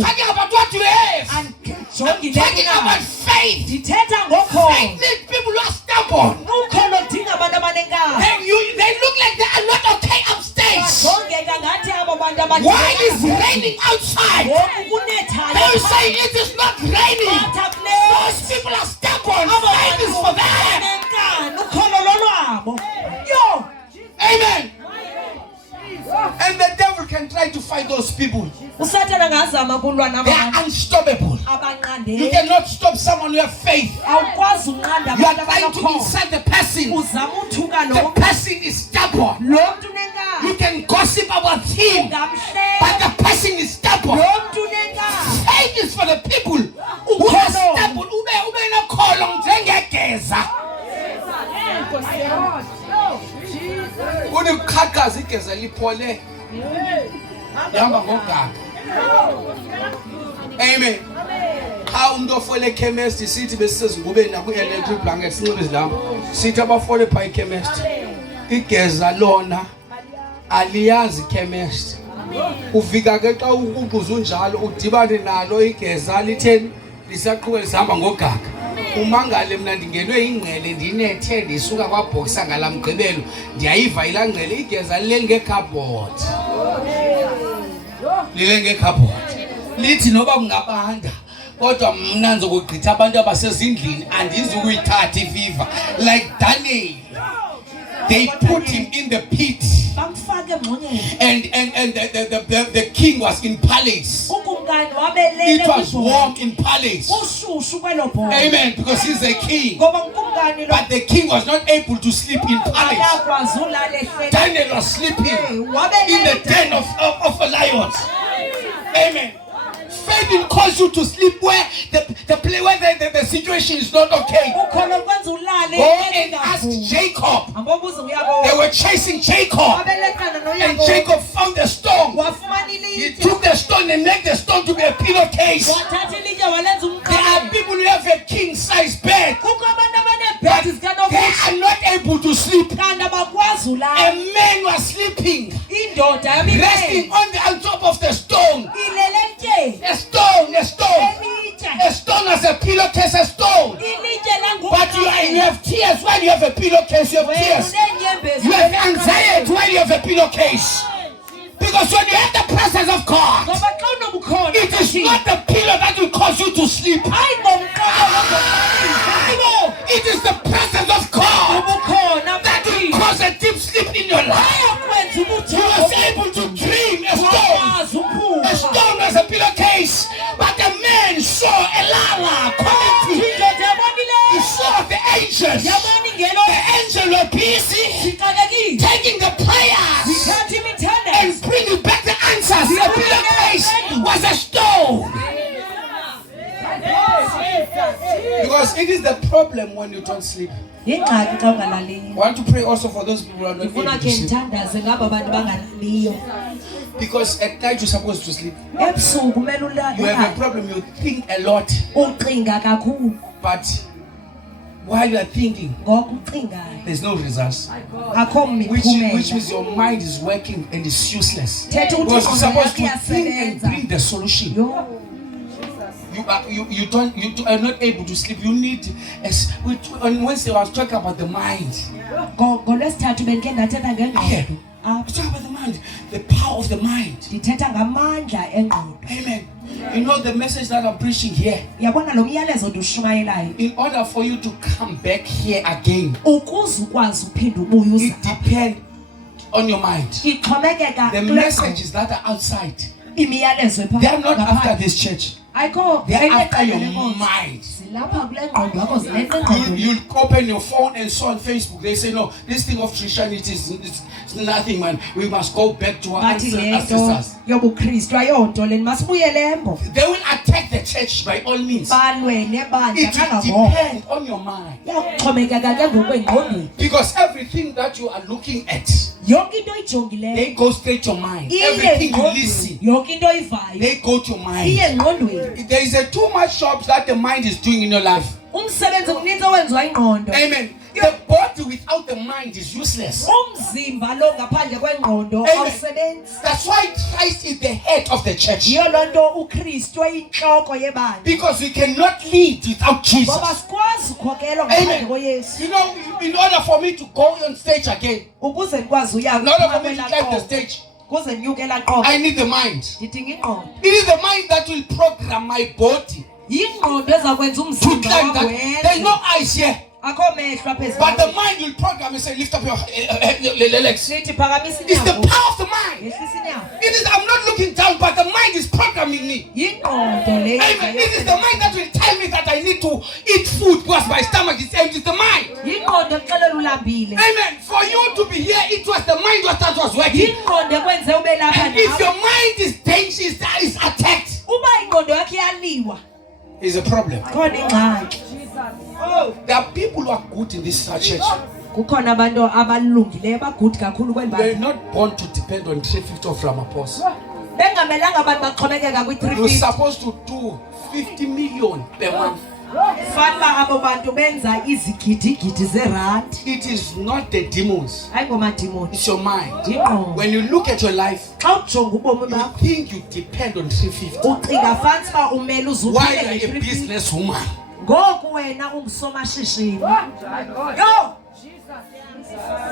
talking about what you have. I'm talking about faith. Faith needs people who are stubborn. They look like they are not okay upstairs. Why is raining outside? They will say it is not raining. Those people are stubborn. Faith is for them. Amen. And the devil can try to fight those people. They are unstoppable. You cannot stop someone who has faith. You are trying to insult the person. The person is stubborn. You can gossip about him, but the person is stubborn. Faith is for the people who are stubborn. Unikakazi igeza liphole. Yamba ngogaga. Amen. How umuntu ofole chemist sithi besizungubeni naku electric blanket sinxibe izilamba. Sithi abafole pha chemist. Igeza lona aliyazi chemist. Ufika ke xa ubuza unjalo udibane nalo igeza litheni lisaqhubeka lisihamba ngogaga. Umangale mina ndingenwe ingqele ndinethe ndisuka kwaBoxer ngalamgqibelo ndiyayiva ilangqele igeza lile ngekhabhodi. Lile ngekhabhodi. Lithi noba kungabanda kodwa mina ngizokugqitha abantu abasezindlini andizi ukuyithatha iviva like Daniel. They put him in the pit. And the king was in palace. It was warm in palace. Amen. Because he's a king. But the king was not able to sleep in palace. Daniel was sleeping in the den of lions. Amen. faith will cause you to sleep where the situation is not okay. Go and ask Jacob. They were chasing Jacob. And Jacob found a stone. He took the stone and made the stone to be a pillowcase. There are people who have a king-size bed, but they are not able to sleep. A man was sleeping, resting on top of the stone. A stone as a pillowcase, a stone. But you have tears when you have a pillowcase. You have tears. You have anxiety when you have a pillowcase. Because when you have the presence of God, it is not the pillow that will cause you to sleep. It is the presence of God that will cause a deep sleep in your life. You was able to dream a stone. A stone as a pillowcase. But the man saw Elala coming to him. He saw the angels. The angels were busy taking the prayers and bringing back the answers. The pillowcase was a stone. Because it is the problem when you don't sleep. I want to pray also for those people who are not able to sleep. Because at night you're supposed to sleep. You have a problem, you think a lot. But while you are thinking, there's no results. Which means your mind is working and is useless. Because you're supposed to think and bring the solution. You are not able to sleep. You need, on Wednesday I was talking about the mind. Talk about the mind, the power of the mind. Amen. You know the message that I'm preaching here. In order for you to come back here again, it depends on your mind. The messages that are outside, they are not after this church. They are after your mind. You open your phone and so on Facebook. They say, no, this thing of Christianity is nothing, man. We must go back to our ancestors. They will attack the church by all means. It will depend on your mind. Because everything that you are looking at, they go straight to your mind. Everything you listen, they go to your mind. There is too much jobs that the mind is doing in your life. Amen. The body without the mind is useless. Amen. That's why Christ is the head of the church. Because we cannot lead without Jesus. Amen. You know, in order for me to go on stage again, in order for me to climb the stage, I need the mind. It is the mind that will program my body to climb that. There's no eyes here. But the mind will program and say, lift up your legs. It's the power of the mind. It is, I'm not looking down, but the mind is programming me. Amen. It is the mind that will tell me that I need to eat food because my stomach is empty. It's the mind. Amen. For you to be here, it was the mind that was working. And if your mind is dangerous, that is attacked, is a problem. There are people who are good in this church. They're not born to depend on 350 from apostle. You're supposed to do 50 million per month. It is not the demons. It's your mind. When you look at your life, you think you depend on 350. Why are you a businesswoman?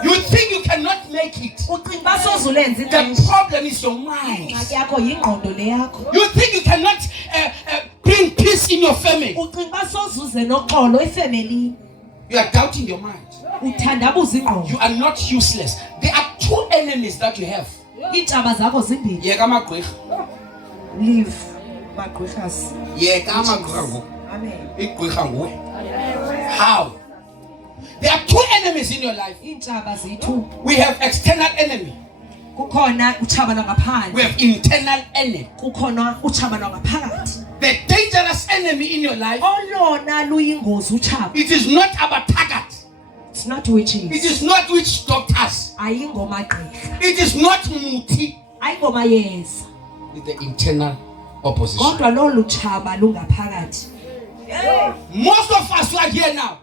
You think you cannot make it. The problem is your mind. You think you cannot bring peace in your family. You are doubting your mind. You are not useless. There are two enemies that you have. Leave. How? There are two enemies in your life. We have external enemy. kukhona utshaba lwangaphandle, We have internal enemy. kukhona utshaba lwangaphakathi. The dangerous enemy in your life, Olona luyingozi utshaba. it is not about target. It's not witches. It is not witch doctors. Ayingoma gqirha. It is not muti. Ayingoma yeza. It's the internal opposition. Kodwa lolu tshaba lungaphakathi. Most of us who are here now,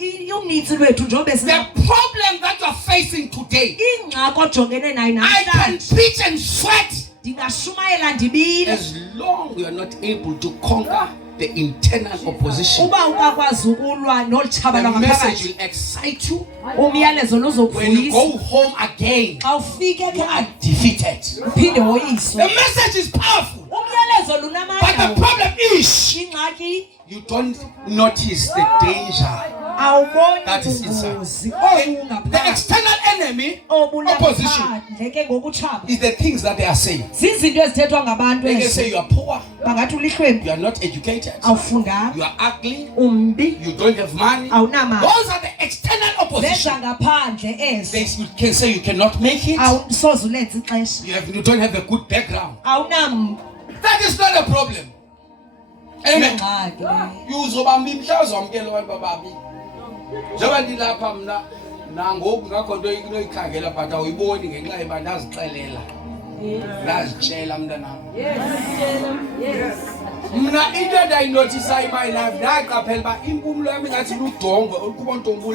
Unintsi lwethu njobe the problem that you are facing today, ingxaki ojongene nayo I can namhlanje. preach and sweat Ndingashumayela ndibile. as long you are not able to conquer the internal opposition. Uba ungakwazi ukulwa nolutshaba The message lwangaphakathi, will excite you. umyalezo When you luzokuvuyisa. go home again, Xa ufike you are ekhaya defeated. uphinde woyiswe. The message is powerful, Umyalezo but the lunamandla. problem is Ingxaki you don't notice the danger awuboni that is inside. ubungozi The obungaphakathi. external enemy opposition Obulaphandle ke ngokutshaba. is the things that they are saying. Zizinto ezithethwa ngabantu They can ezo. say you are poor, Bangathi ulihlwempu, you are not educated, awufundanga, you are ugly, umbi, you don't have money. awunamali. Those are the external opposition. Zenza ngaphandle ezo. They can say you cannot make it, Awusoze ulenze ixesha. you don't have a good background. Awunam That is not a problem. Amen. ingxaki leyo. Uzobamba imhla uzamkela abantu bababi. Njengoba ndilapha mna nangoku ngakho nto inoyikhangela but awuyiboni ngenxa yoba ndazixelela. Ndazitshela mntanam. Mna into endayinothisa in my life ndaqaphela uba impumlo yami ingathi ludongo ukuba ntombi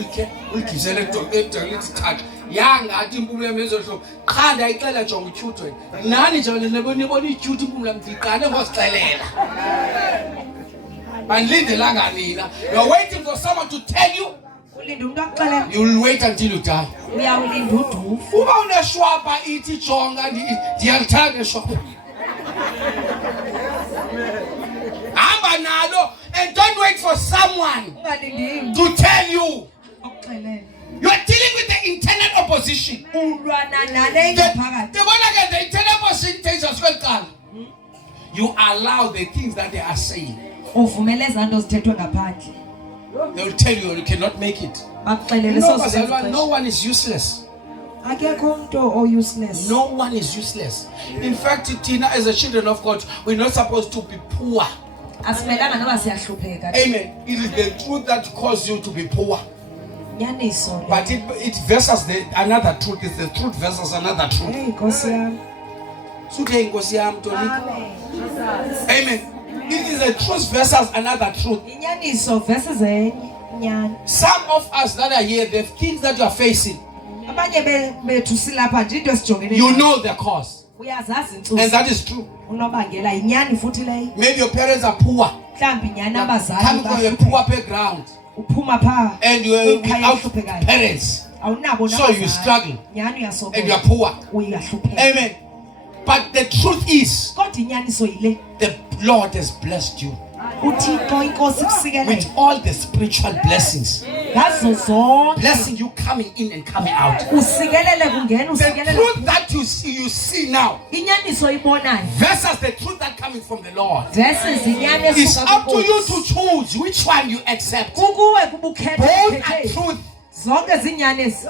uligibisele lithi thatha yangathi impumlo yami ezohlobo qha ndayixela jonga utyhuthu wena nani njengoba nibona ityhuthu impumlo yami ndiqale ngosixelela mandilindelanga nina. You're waiting for someone to tell you. Ulinda umuntu akuxelela. You will wait until you die. Uyawulinda udufu. Uba uneshwapa ithi jonga ndiyalithanda eshwapa, hamba nalo and don't wait for someone Ungalindi to tell you. akuxelela. You are dealing with the internal opposition. Ulwana nale ngaphakathi. The internal opposition takes us well. You allow the things that they are saying. Uvumela ezanto zithethwe ngaphandle. They will tell you can not make it. Bakuxelele soze. No one is useless. Akekho umuntu useless. No one is useless. In fact, Tina, as a children of God, we're not supposed to be poor. Asimelanga noba siyahlupheka. Amen. It is the truth that causes you to be poor. Nyaniso. But it versus another truth. It's the truth versus another truth. Hey Nkosi yami. Suthe Nkosi yami Tony. Amen. It is a truth versus another truth. Inyaniso versus enye inyani. Some of us that are here, the things that you are facing, Abanye bethu silapha nje into esijongene. you know the cause. Uyazazi And insuku. that is true. Unobangela inyani futhi leyo. Maybe your parents are poor. Mhlawumbi inyani abazali Coming from a poor background. uphuma pha. And you are without parents. Awunabo So you struggle. Nyani uyasokola. And you are poor. Uyahlupheka. Amen. But the truth is, Kodwa inyaniso yile. the Lord has blessed you uThixo inkosi with kusikelele all the spiritual blessings. ngazo zonke Blessing you coming in and coming out. usikelele kungena The usikelele truth that you see now inyaniso ibonayo versus the truth that coming from the Lord. versus inyani It's esuka up to you to choose which one you accept. kukuwe kubukhethe Both are truth. zonke zinyani ezi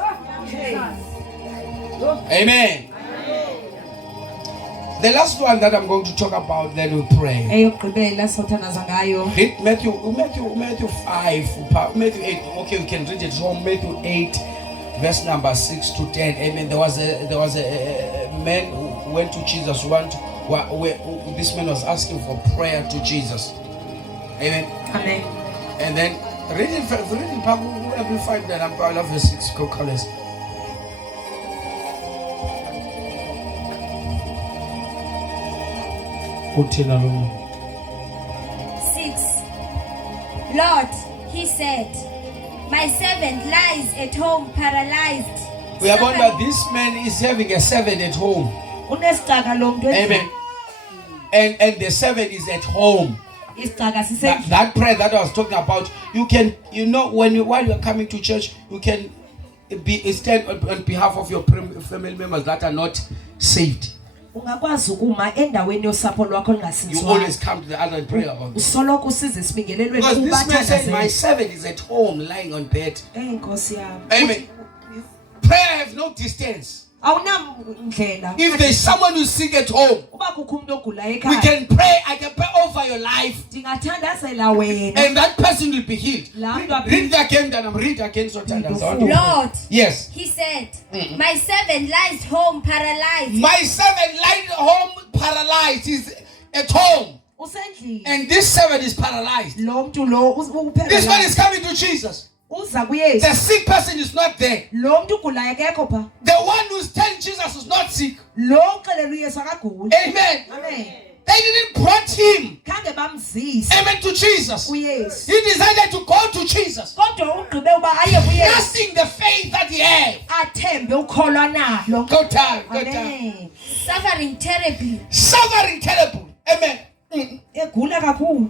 Amen. The last one that I'm going to talk about, then we pray. eyokugqibela sothanaza ngayo Read Matthew 5, Matthew 8. Okay, we can read it from Matthew 8, verse number 6 to 10. Amen. There was a man who went to Jesus. This man was asking for prayer to Jesus. Amen. amen And then read it. Every 5 that I love verse 6. Go colors. Continue. 6. Lord, he said, my servant lies at home paralyzed. We are wondering that this man is having a servant at home. unesicaka lo muntu Amen. And the servant is at home. isicaka sise That prayer that I was talking about, while you are coming to church, you can stand on behalf of your family members that are not saved. ungakwazi ukuma endaweni yosapho lwakho You lingasinzwa always come to the other and pray about this. usoloko usize sibingelelweni Because this man said, my kubathandazeli servant is at home lying on bed. Nkosi yami Amen. Prayer has no distance. awunamndlela. If there's someone who's sick at home, Uba kukho umuntu ogulayo we ekhaya, can pray. I can pray over your life, ndingathandazela wena. and that person will be healed. Laa mntu Read again, and read again. So Lord, yes. he said, my servant lies home paralyzed. My servant lies home paralyzed. He's at home, Usendlini. and this servant is paralyzed. Lo mntu lo This man is coming to Jesus. uza kuYesu. The sick person is not there. Lo mntu ugulayo akekho pha. The one who's telling Jesus is not sick. Lo uxelela uYesu akaguli. Amen. Amen. They didn't brought him, Khange bamzise amen, to Jesus. uYesu. He decided to go to Jesus, Kodwa ugqibe uba aye kuYesu. trusting the faith that he had. Athembe ukholwa nalo. Go down, go down. Amen. Suffering terribly. Suffering terrible. Amen. Egula kakhulu.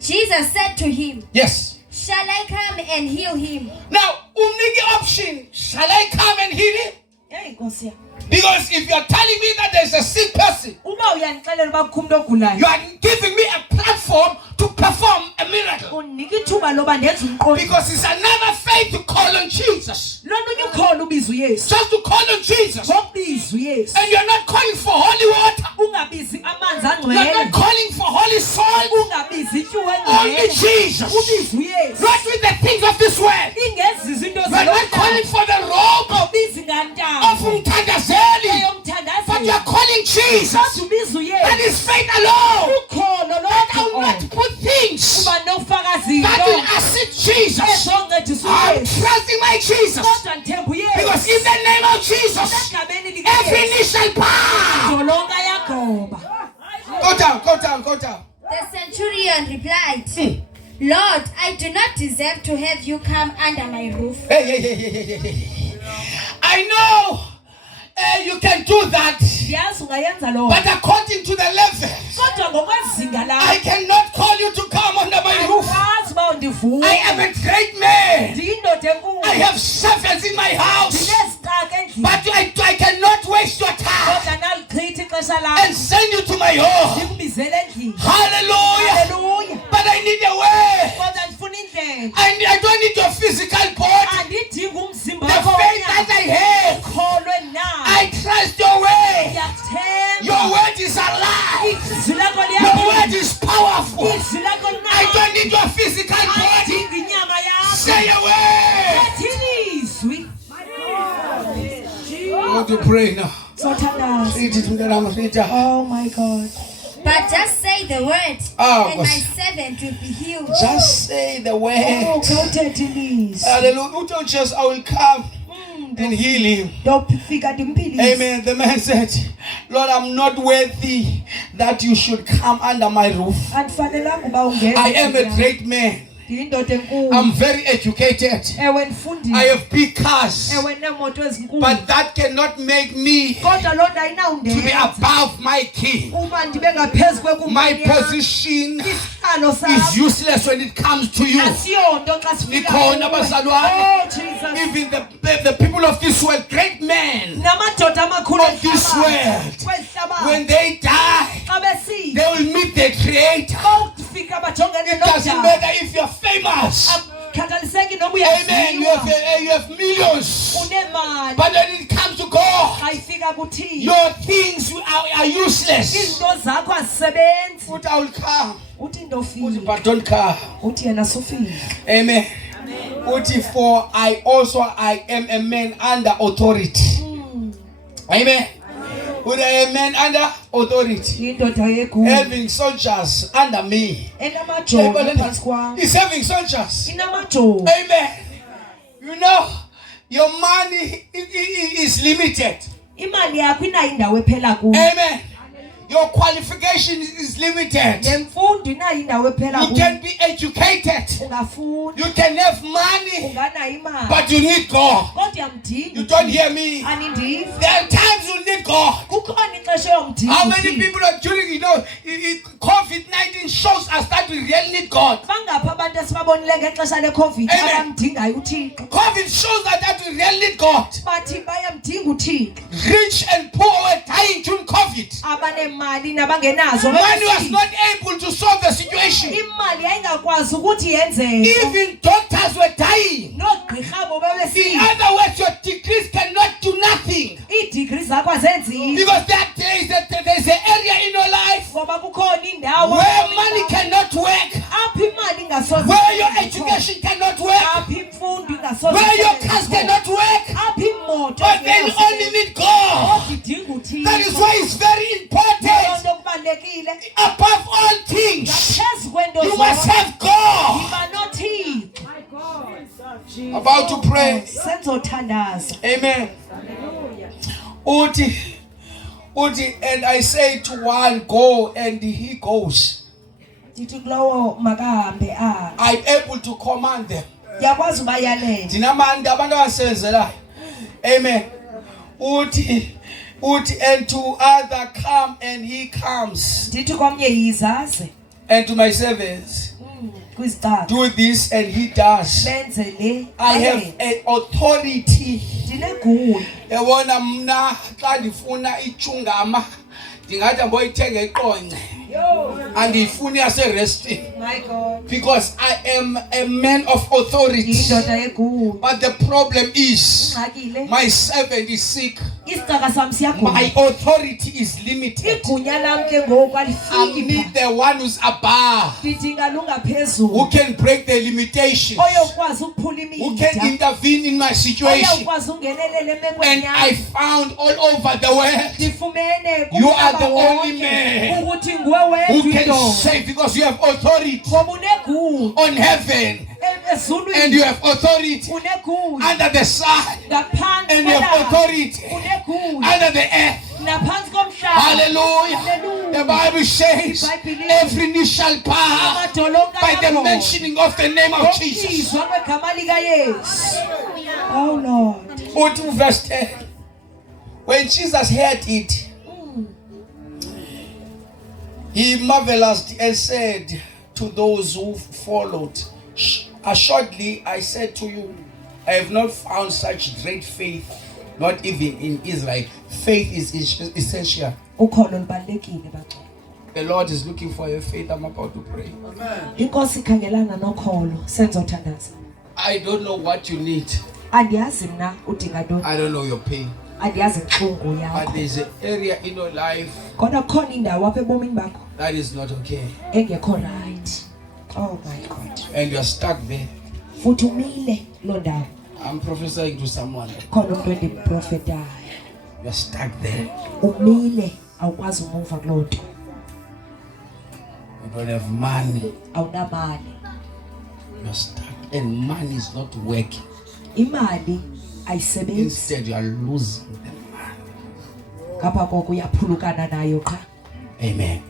Jesus said to him, Yes. shall I come and heal him? Now, umniki option. Shall I come and heal him? Hey Nkosi yami. Because if you are telling me that there's a sick person, Uma uyandixelela uba kukho umuntu ogulayo. you are giving me a platform to perform a miracle. Unika ithuba loba ndenze umqondo. Because it's another faith to call on Jesus. Lolunye ukholo ubiza uYesu. Just to call on Jesus. Ngokubiza uYesu. And you're not calling for holy water. Ungabizi amanzi You're not angcwele. calling for holy salt. Ungabizi ityuwa Only engcwele. Jesus. Ubiza uYesu. Not with the things of this world. Ingezi izinto You're not calling for the robe Ubizi of ngantambo. umthandazeli. But you're calling Jesus. Kodwa ubiza And uYesu. his faith alone. Ukholo I will not lodwa. put things Uba nofaka that will zinto assist Jesus. ezoncedisa I'm uYesu. trusting my Jesus. Kodwa ndithemba uYesu. Because in the name of Jesus, Egameni every likaYesu. knee shall bow. Dolonga yagoba. Go down, go down, go down. The centurion replied, Lord, I do not deserve to have you come under my roof. Hey. I know you can do that. Ndiyazi ungayenza loo. But according to the level, Kodwa ngokwezinga I lakho. cannot call you to come under my roof. Akwazi uba undivume. I am a great man. Ndiyindoda enkulu. I have servants in my house. Ndinezitaka endlini. But I cannot waste your time Kodwa nalichitha ixesha and lakho. send you to my home. Ndikubizele endlini. Hallelujah. Haleluya. But I need a way. Kodwa ndifuna indlela. I don't need your physical body. Andidingi umzimba The wakho faith that I have, ukholwe nayo. I trust your way. Ndiyakuthemba. Your word is alive. Izwi lakho Your word liyaphila. is powerful. Izwi lakho I linamandla. don't need your physical body. Andidingi inyama yakho. Say a word. Thini izwi. I want to pray now. Sothandaza. Read it, Mntanam, read it. Oh my God. But just say the word, Ah, and my servant will be healed. Just say the Oh, word. khawuthethe ilizwi. Hallelujah. Uthixo Jesus, I will come and heal him. Ndofika ndimphilise. Amen. The man said, Lord, I'm not worthy that you should come under my roof. Andifanelanga uba ungene. I am a great man. Ndiyindoda enkulu. I'm very educated. Ewe ndifundile. I have big cars. Ewe neemoto ezinkulu. But that cannot make me Kodwa loo nto to be ayinawundenza above my king. uba ndibe ngaphezu My kwekumani yam. position Isihlalo is sam useless when it comes to you. asiyonto xa sifika Nikhona kuwe. bazalwane. Oh Jesus. Even the people of this world, great men Namadoda amakhulu of this world, kwehlabathi. when they die, Xa besifa they will meet their creator. bawufika bajongene It doesn't nodaba. matter if you're famous. Akhathaliseki noma Amen. You uyaziwa. have millions. Unemali. But when it comes to God, Ayifika kuthini. your things are useless. Izinto zakho azisebenzi. But I will come. Uthi ndofika. But don't come. Uthi yena sufika. Amen. For I am a man under authority. Amen. I am a man under authority. Indoda yegunya. Having soldiers under me. Enamajongo phansi kwam. He's having soldiers. Inamajongo. Amen. You know, your money is limited. Imali yakho inayo indawo ephela kuyo. Amen. Your qualification is limited. Nemfundo inayo indawo ephela You kuyo. can be educated. Ungafunda. You can have money. Unganayo imali. But you need God. Kodwa yamdinga. You don't hear me. Anindiva. There are times you need God. Kukhona ixesha yomdinga. How many people are during, COVID-19 shows us that we really need God. Bangaphi abantu esibabonile ngexesha leCovid Amen. abamdingayo uThixo. COVID shows that we really need God. Bathi bayamdinga uThixo. Rich and poor were dying during COVID. Abanemali nabangenazo. Money was not able to solve the situation. Imali yayingakwazi ukuthi yenzeke. Even doctors were dying. Noogqirha bo In babesifa. other words, your degrees cannot do nothing. Idigri zakho azenzile. Because there's an area in your life Ngoba kukhona indawo where money cannot work, apho imali ingasoze. where your education cannot work, apho imfundo ingasoze. where your cars cannot work, apho imoto. but then you only need God. Idinga uthixo. That is why it's very important. Into kubalekile. Above all things, Ngaphezu kwento you must have God. Yiba nothixo. About to pray. Senzothandaza. Amen. Uti, and I say to one, go, and he goes. Ndithi kulowo makahambe I'm able to command them. yakwazi ubayalele. Dinamandi abantu abasebenzelayo. Amen. Uti, and to other come, and he comes. Ndithi komnye yizaze. And to my servants, Kwizicaba. do this, and he does. Benze le. I have an authority. Ndinegunya. Yabona mna xa ndifuna ichungama ndingathi mboyithenga eqonce andiyifuni yaseresting My God. because I am a man of authority. Indoda yegunya. But the problem is Ngxakile. my servant is sick. Isicaka sami siyagula. My authority is limited. Igunya lami ke ngoku I alifiki. need the one who's above, Ngidinga lungaphezulu. who can break the limitations, Oyokwazi ukuphula who can imida. intervene in my situation. Oyokwazi ungenelela emekweni And I yami. found all over the world Ndifumene You are the kumhlaba only wonke man ukuthi nguwe who wedwa can indoda. save because you have authority Ngoba unegunya. on heaven Ezulwini. and you have authority Unegunya. under the sun Ngaphansi and you have kwelanga. authority Unegunya. under the earth. Naphansi komhlaba. Hallelujah. Hallelujah. The Bible says every knee shall bow Amadolo by the kaNkulunkulu. mentioning of the name of Jesus. Ngokuzwa kwegama likaYesu. Oh Lord. Go to verse 10. When Jesus heard it, he marveled and said to those who followed, assuredly I said to you, I have not found such great faith, not even in Israel. Faith is essential. Ukholo lubalekile baxa. The Lord is looking for your faith. I'm about to pray. Inkosi ikhangelana nokholo senzothandaza. I don't know what you need. Andiyazi mina udinga ntoni. I don't know your pain. Andiyazi inhlungu But yakho. there's an area in your life Kodwa kukhona indawo apha ebomini bakho that is not okay. engekho right. Oh my God. And you are stuck there. Futhi umile lo ndawo. I'm prophesying to someone. Khona umuntu endimprofetayo. You are stuck there. Umile awukwazi umuva kulo nto. You don't have money. Awunamali. You are stuck. And money is not working. Imali ayisebenzi. Instead, you are losing the money. Ngapha koko uyaphulukana nayo qha. Amen.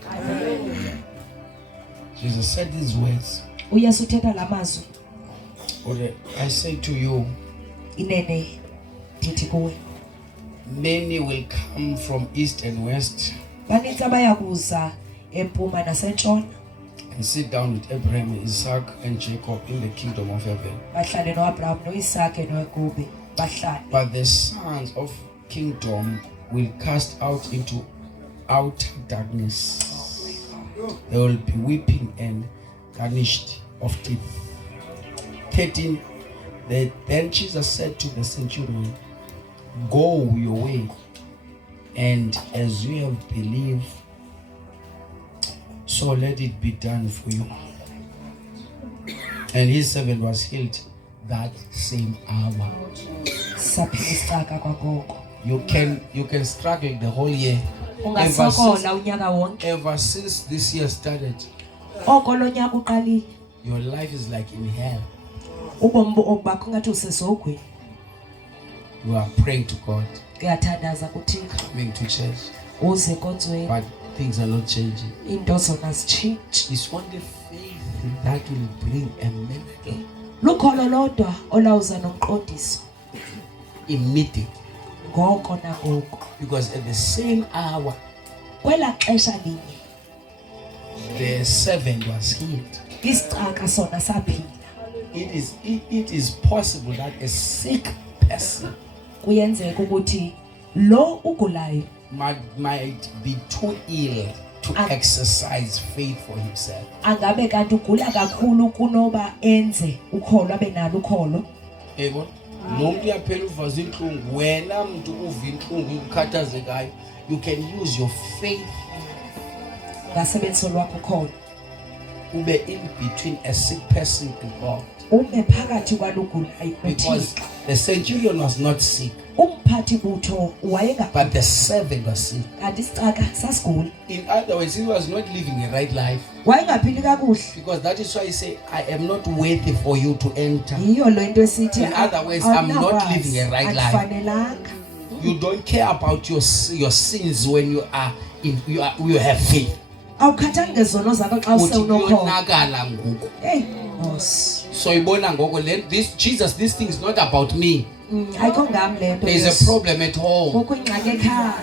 Jesus said these words. uyesu uthetha lamazwi I say to you, inene ndithi kuwe many will come from east and west banintsi abayakuza empuma nasentshona and sit down with Abraham, Isaac, and Jacob in the kingdom of heaven. bahlale noAbraham noIsake noYakobe bahlale. But the sons of kingdom will cast out into outer darkness. They will be weeping and garnished of teeth. 13. Then Jesus said to the centurion, go your way, and as you have believed, so let it be done for you. And his servant was healed that same hour. Saphilisaka kwakoko You can struggle the whole year. ungasokola unyaka wonke Ever since this year started, oko lo nyaka uqalile your life is like in hell. ubomi bakho ngathi usesogweni. You are praying to God, Uyathandaza kuThixo coming to church, uze konzweni but things are not changing. into zona zitshintshe. It's only faith that will bring a miracle Lukholo lodwa olawuza nomqondiso immediately. ngoko nangoko Because at the same hour, kwela xesha linye the servant was healed. isicaka sona saphila. It is possible that a sick person Kuyenzeka ukuthi lo ugulayo might be too ill to exercise faith for himself. angabe kanti ugula kakhulu kunoba enze ukholo abe nalo ukholo. Able? Nomuntu yaphela uvaza inhlungu, wena muntu uva inhlungu ukhathazekayo, you can use your faith. Ngasebenzo lwakho khona. Ube in between a sick person and God. Ube phakathi kwalugulayo Because the centurion was not sick, umphathi butho wayenga but the servant was sick. kanti isicaka sasigula. In other words, he was not living a right life. Wayengaphili kakuhle. Because that is why he say, I am not worthy for you to enter. Yiyo lo into esithi In other words, I'm not living a right life. Akufanelanga. You don't care about your sins when you have faith. Awukhathali ngezono zakho xa usewunokhona. Uyonakala ngoku. Hey, boss. So ibona ngoku this Jesus, this thing is not about me. Ayikho ngami lento. There is a problem at home. Kukho ingxaki ekhaya.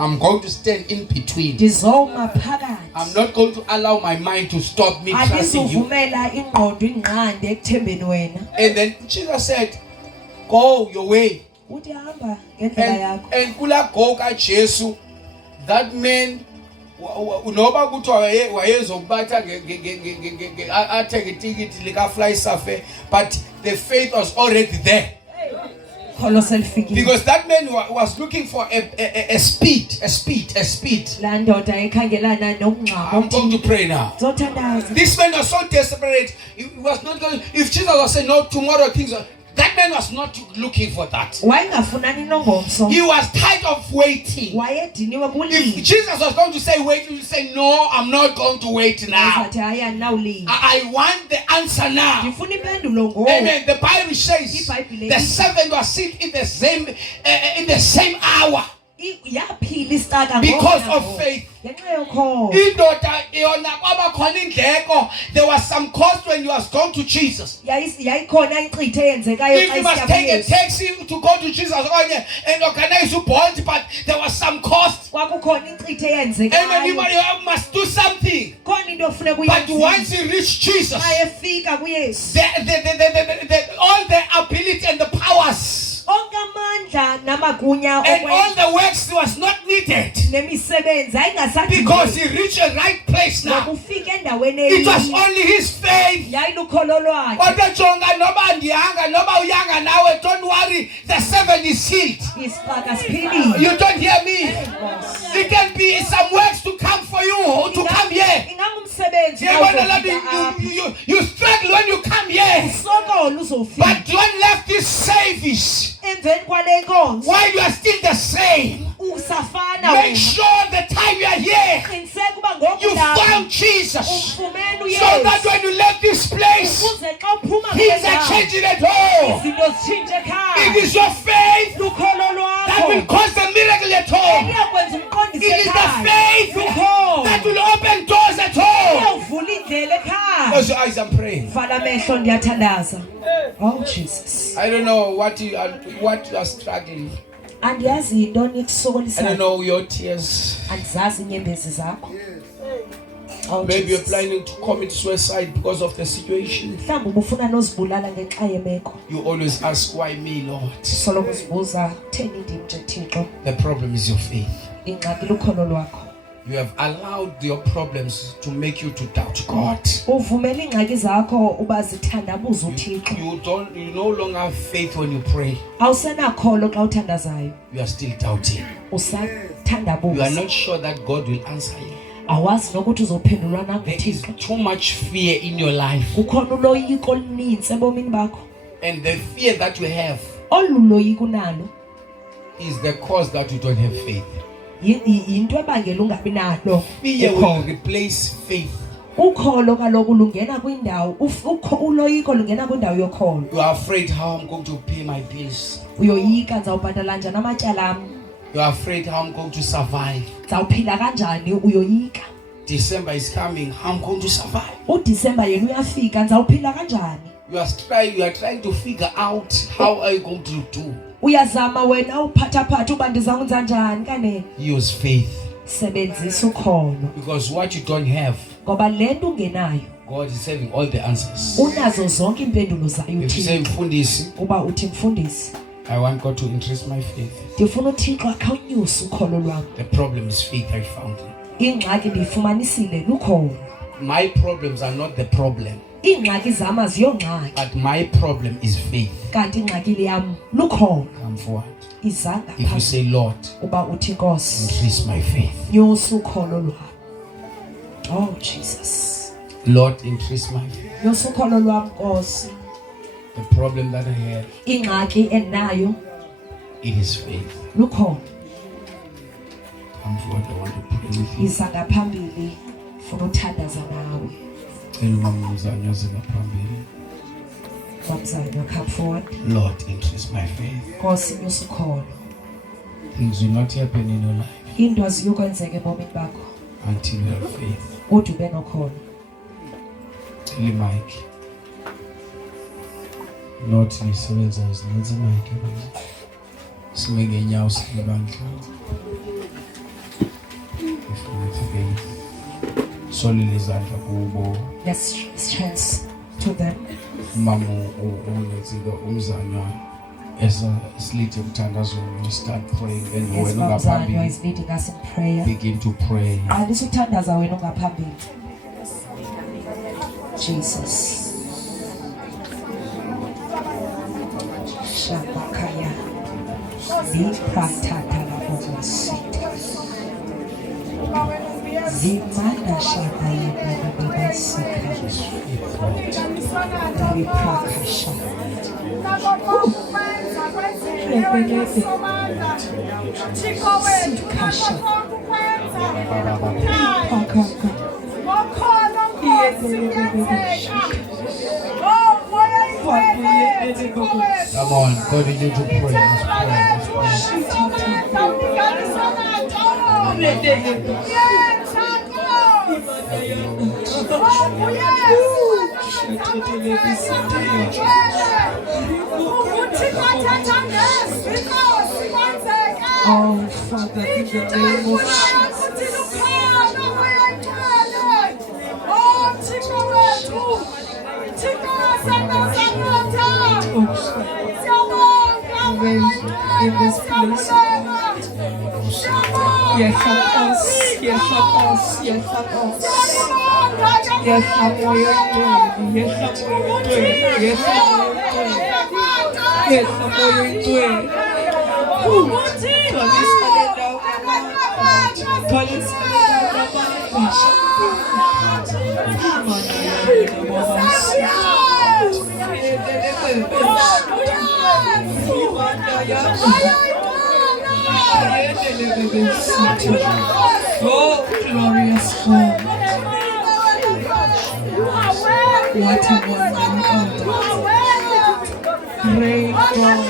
I'm going to stand in between. Ndizoma phakathi. I'm not going to allow my mind to stop me trusting you. Andizuvumela ingqondo ingqande ekuthembeni wena. And then Jesus said, go your way. Uthi hamba ngendlela yakho. And kula go ka Jesu, that man noba kuthiwa wayezokubatha athenge itikiti lika fly safe, but the faith was already there. Because that man was looking for a speed. I'm going to pray now. This man was so desperate. He was not going. If Jesus was saying no, tomorrow things. That man was not looking for that. He was tired of waiting. If Jesus was going to say wait, he would say no, I'm not going to wait now. I want the answer now. Amen. The Bible says the servant was sick in the same hour. Because of faith. There was some cost when you was going to Jesus. If you must take a taxi to go to Jesus and organize a Bolt, but there was some cost. And you must do something. But once you reach Jesus, all the ability and the powers and all the works was not needed, because he reached a right place now. It was only his faith. Don't worry, the servant is healed. You don't hear me? It can be some works to come for you, to come here. You struggle when you come here, but don't let this service while you are still the same. Make sure the time you are here, you found Jesus, so that when you left this place, things are changing at home. It is your faith that will cause the miracle at home. It is the faith that will open doors at home. Close your eyes and pray. Oh Jesus. I don't know what you are struggling. I don't know your tears. Oh, maybe you're planning to commit suicide because of the situation. You always ask, why me, Lord? The problem is your faith. You have allowed your problems to make you to doubt God. You no longer have faith when you pray. You are still doubting. You are not sure that God will answer you. There is too much fear in your life. And the fear that you have is the cause that you don't have faith. Fear will replace faith. You are afraid how I'm going to pay my bills. You are afraid how I'm going to survive. December is coming, how I'm going to survive. You are trying to figure out how are you going to do. Use faith. Because what you don't have, God is having all the answers. If you say Mfundisi, I want God to increase my faith. The problem is faith I found. my problems are not the problem, Ingxaki zama ziyongxaki. but my problem is faith. Kanti ingxaki yam lukhono. Come forward. Izanga If you phakathi. say, Lord, Uba uthi Nkosi, increase my faith. nyosa ukholo lwam. Oh Jesus. Lord, increase my faith. Nyosa ukholo lwam Nkosi. The problem that I have, Ingxaki endinayo it is faith. lukhono. Come forward, I want to pray with you. Izanga phambili ufuna uthandaza nawe. Wamzanyo, come forward. Lord, increase my faith. Nkosi nyosa ukholo. Things will not happen in your life Into aziyokwenzeka ebomini bakho until you have faith. kodwa ube nokholo. Tell Mike. Not nisebenza uzinenze Mike. Sime ngenyawo sibandla. Ufuna faith. Solile izandla kubo. Let's chance to them. Mama unezika umzanywa esilithi umthandazweni, we start praying and Yes, wena Mamzanyo ungaphambili is leading us in prayer. begin to pray. Qalisa uthandaza wena ungaphambili. Jesus. Shabakaya. Zipratata labobosita. Zimana shabaya bababasika. Riprakasha. Rebelete. Sikasha. Ripakaka. Come on, continue to pray. Let's Oh, Father, in the name of in this place. Yes, of us. Yes, of us. Yes, of us. Yes, of us. Yes, of us. Yes, of Oh, glorious God. What a wonderful God. Great God.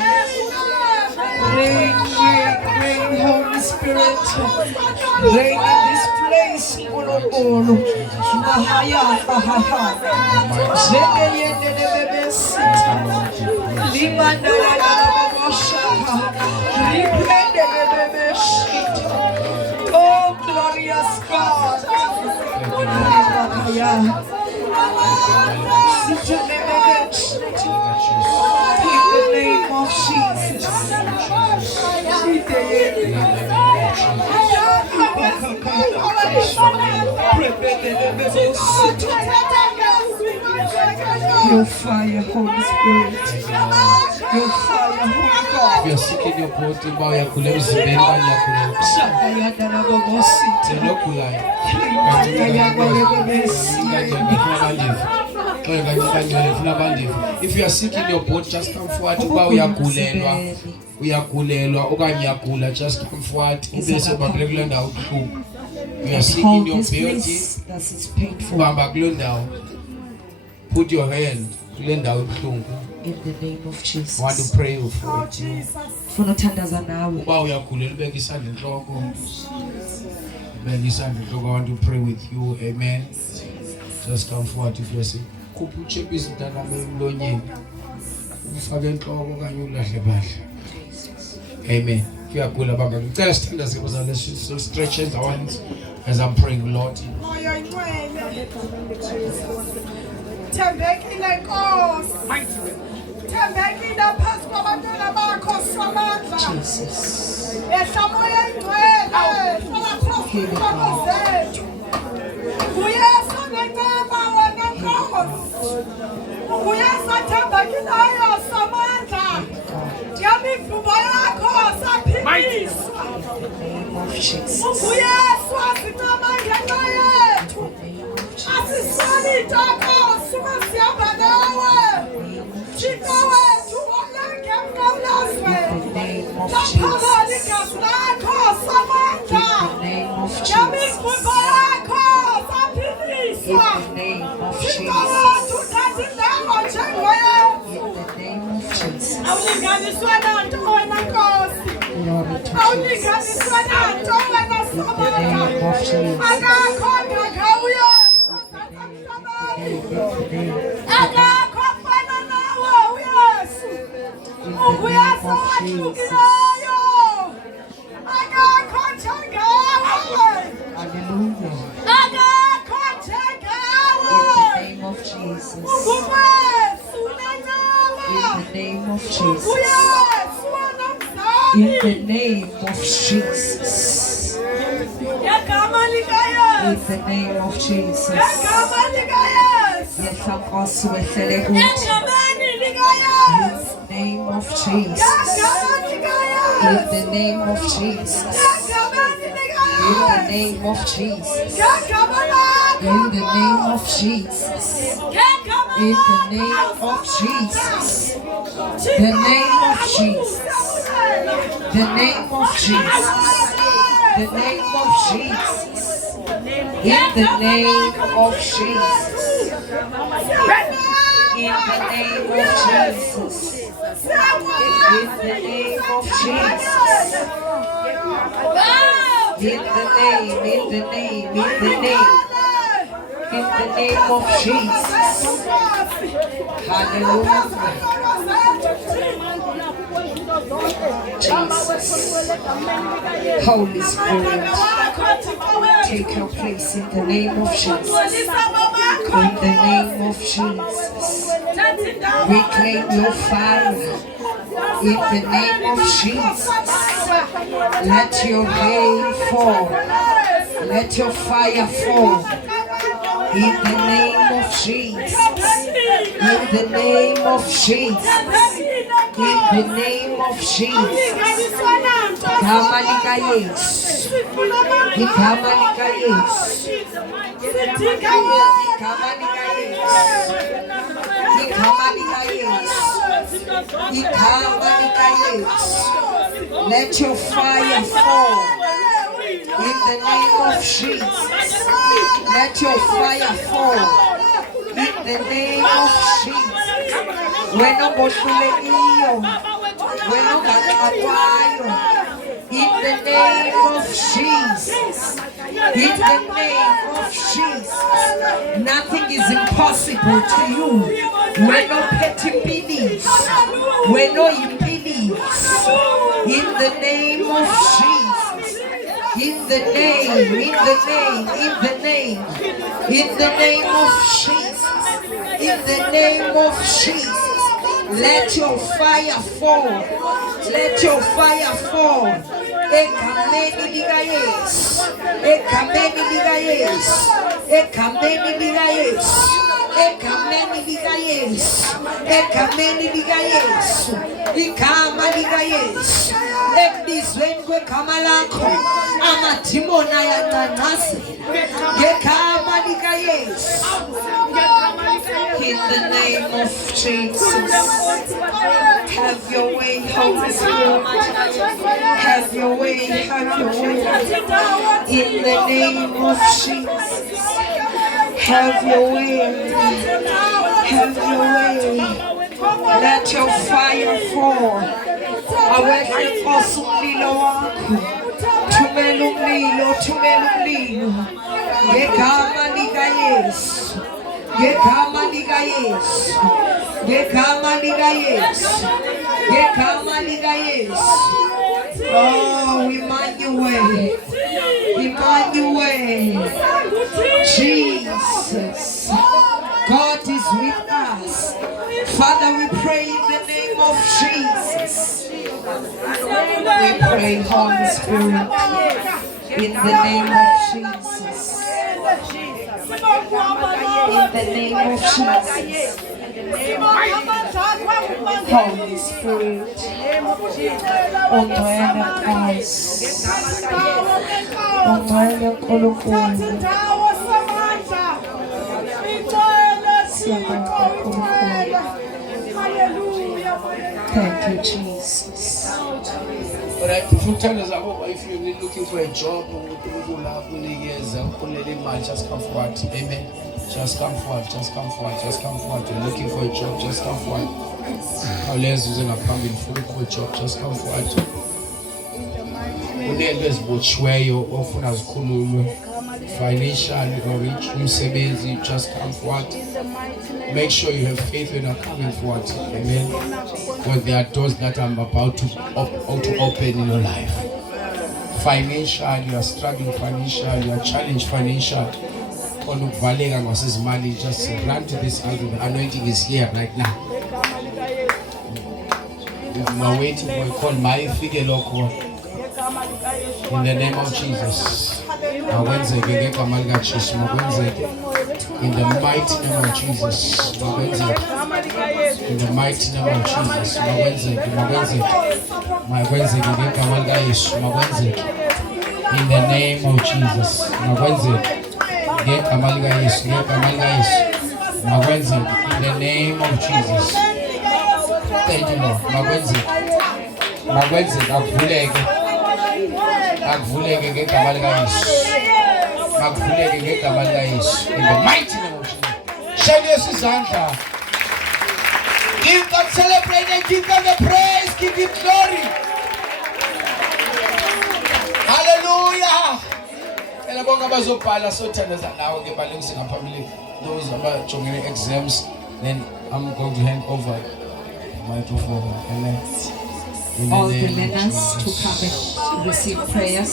Reign, Holy Spirit. Reign in this place. Ulu. Mahaya. Zende yende bebe sita. Limanda la bosha. Reprende bebe sita. Oh, glorious God. Mahaya. Sita bebe sita. In the name of Jesus. Your fire, Holy Spirit. Your fire, Holy God. We are seeking your body by your kulem zibenda yakulem. If you are seeking your boat, just come forward. Uyagulelwa okanye yagula, just come forward. Ubese babule kule ndawo ubuhlungu. You are seeking your beauty. Ubamba kule ndawo. Put your hand kule ndawo ubuhlungu. In the name of Jesus. I want to pray for you. Funa uthandaza nawe. Uba uyagulela ubeka isandla enhloko. Ubeka isandla enhloko. I want to pray with you. Amen. Just come forward if you are sick. Khupha uchepe izintana emlonyeni. Ufake enhloko kanye ulahle badla. Amen. Kuyagula baba. Ngicela sithandaze because let's stretch our hands as I'm praying, Lord. Thembekile Nkosi. Thembekile phansi kwabantwana bakho samandla. Jesus. Ehlamoya ingcwele. Hlala phansi kwakho zethu. Uyesu siyancema wena Nkosi. Uyasathembekileyo samandla. Yamivumo yakho saphiliswa. Uyesu asincamangela yethu. Asisali tako suka siyamba nawe. Thixo wethu olenge emnqamlazweni. Laphakala igazi lakho samandla. Yamivumo yakho saphiliswa. Thixo wethu thatha indawo njengoyethu. Awulinganiswa nanto wena Nkosi. Awulinganiswa nanto wena Samandla. Akakho ngakawuye. Akakho fana nawe uYesu. UYesu wahlukileyo. Akakho njengawe. Akakho njengawe. UYesu unenyama. UYesu wanomzali. In the name of Jesus. Yegama likaYesu. In the name of Jesus. Yegama likaYesu. Yehla Nkosi wehlele kuthi. Egameni likaYesu. In the name of Jesus. Yegama In likaYesu. the name of Jesus. Egameni In the likaYesu. name of Jesus. Yegama lakho. In the name of Jesus. Yegama In the lakho. name of Jesus. The name of Jesus. The name of Jesus. The name of Jesus. In the name of Jesus. In the name of Jesus. In the name of Jesus. In the name, in the name, in the name. In the name of Jesus. Hallelujah. Jesus. Holy Spirit, take your place in the name of Jesus. In the name of Jesus. Reclaim your fire. In the name of Jesus. Let your rain fall. Let your fire fall. In the name of Jesus. In the name of Jesus. In the name of Jesus. Igama lika Yesu. Igama lika Yesu. Igama lika Yesu. Igama lika Yesu. Igama lika Yesu. Let your fire fall. In the name of Jesus. Let your fire fall. In the name of Jesus. Wena ngohlulekiyo. Wena ongaxakwayo. In the name of Jesus. In the name of Jesus. Nothing is impossible to you. Wena ophethe impiliso. Wena oyimpiliso. In the name of Jesus. In the name, in the name, in the name, in the name of Jesus, in the name of Jesus, let your fire fall, let your fire fall. Ekameni lika Yesu, ekameni lika Yesu, ekameni lika Yesu, ekameni lika Yesu, ekameni lika Yesu, igama lika Yesu. Ekubizweni kwegama lakho amadimoni ayancacazela ngegama lika Yesu. In the name of Jesus. Have your way, Holy Spirit. Have your way, have your way. In the name of Jesus. Have your way. Have your way. Let your fire fall. Aweke Nkosi umlilo wakho. Thumela umlilo, thumela umlilo. Ngegama lika Yesu. Ngegama lika Yesu. Ngegama lika Yesu. Ngegama lika Yesu. Oh, Emmanuel. Emmanuel. Jesus. God is with us. Father, we pray in the name of Jesus. We pray, Holy Spirit, in the name of Jesus. the name of Jesus. Holy Spirit, Ungqwele Nkosi, Ungqwele Nkulunkulu, siyabonga Nkulunkulu. Thank you, Jesus. Alright, if you're looking for a job, just come forward. Amen. Just come forward, just come forward, just come forward. You're looking for a job, just come forward. Unless using a coming for a job, just come forward. Financial or rich, just come forward. Make sure you have faith when you're coming forward. Amen. Because there are doors that I'm about to open in your life. Financial, you are struggling financial, you are challenged financial. Just run to this altar. The anointing is here right now. We are waiting for a call. My figure local. In the name of Jesus. In the mighty name of Jesus. In the mighty name of Jesus. In the mighty name of Jesus. In the name of Jesus. In the name of Jesus. Thank you, Lord. In the mighty name of Jesus. Shake your Santa. Give God celebrate and give God the praise. Give Him glory. Hallelujah. Those about exams, then I'm going to hand over the microphone. All the learners to come and receive prayers.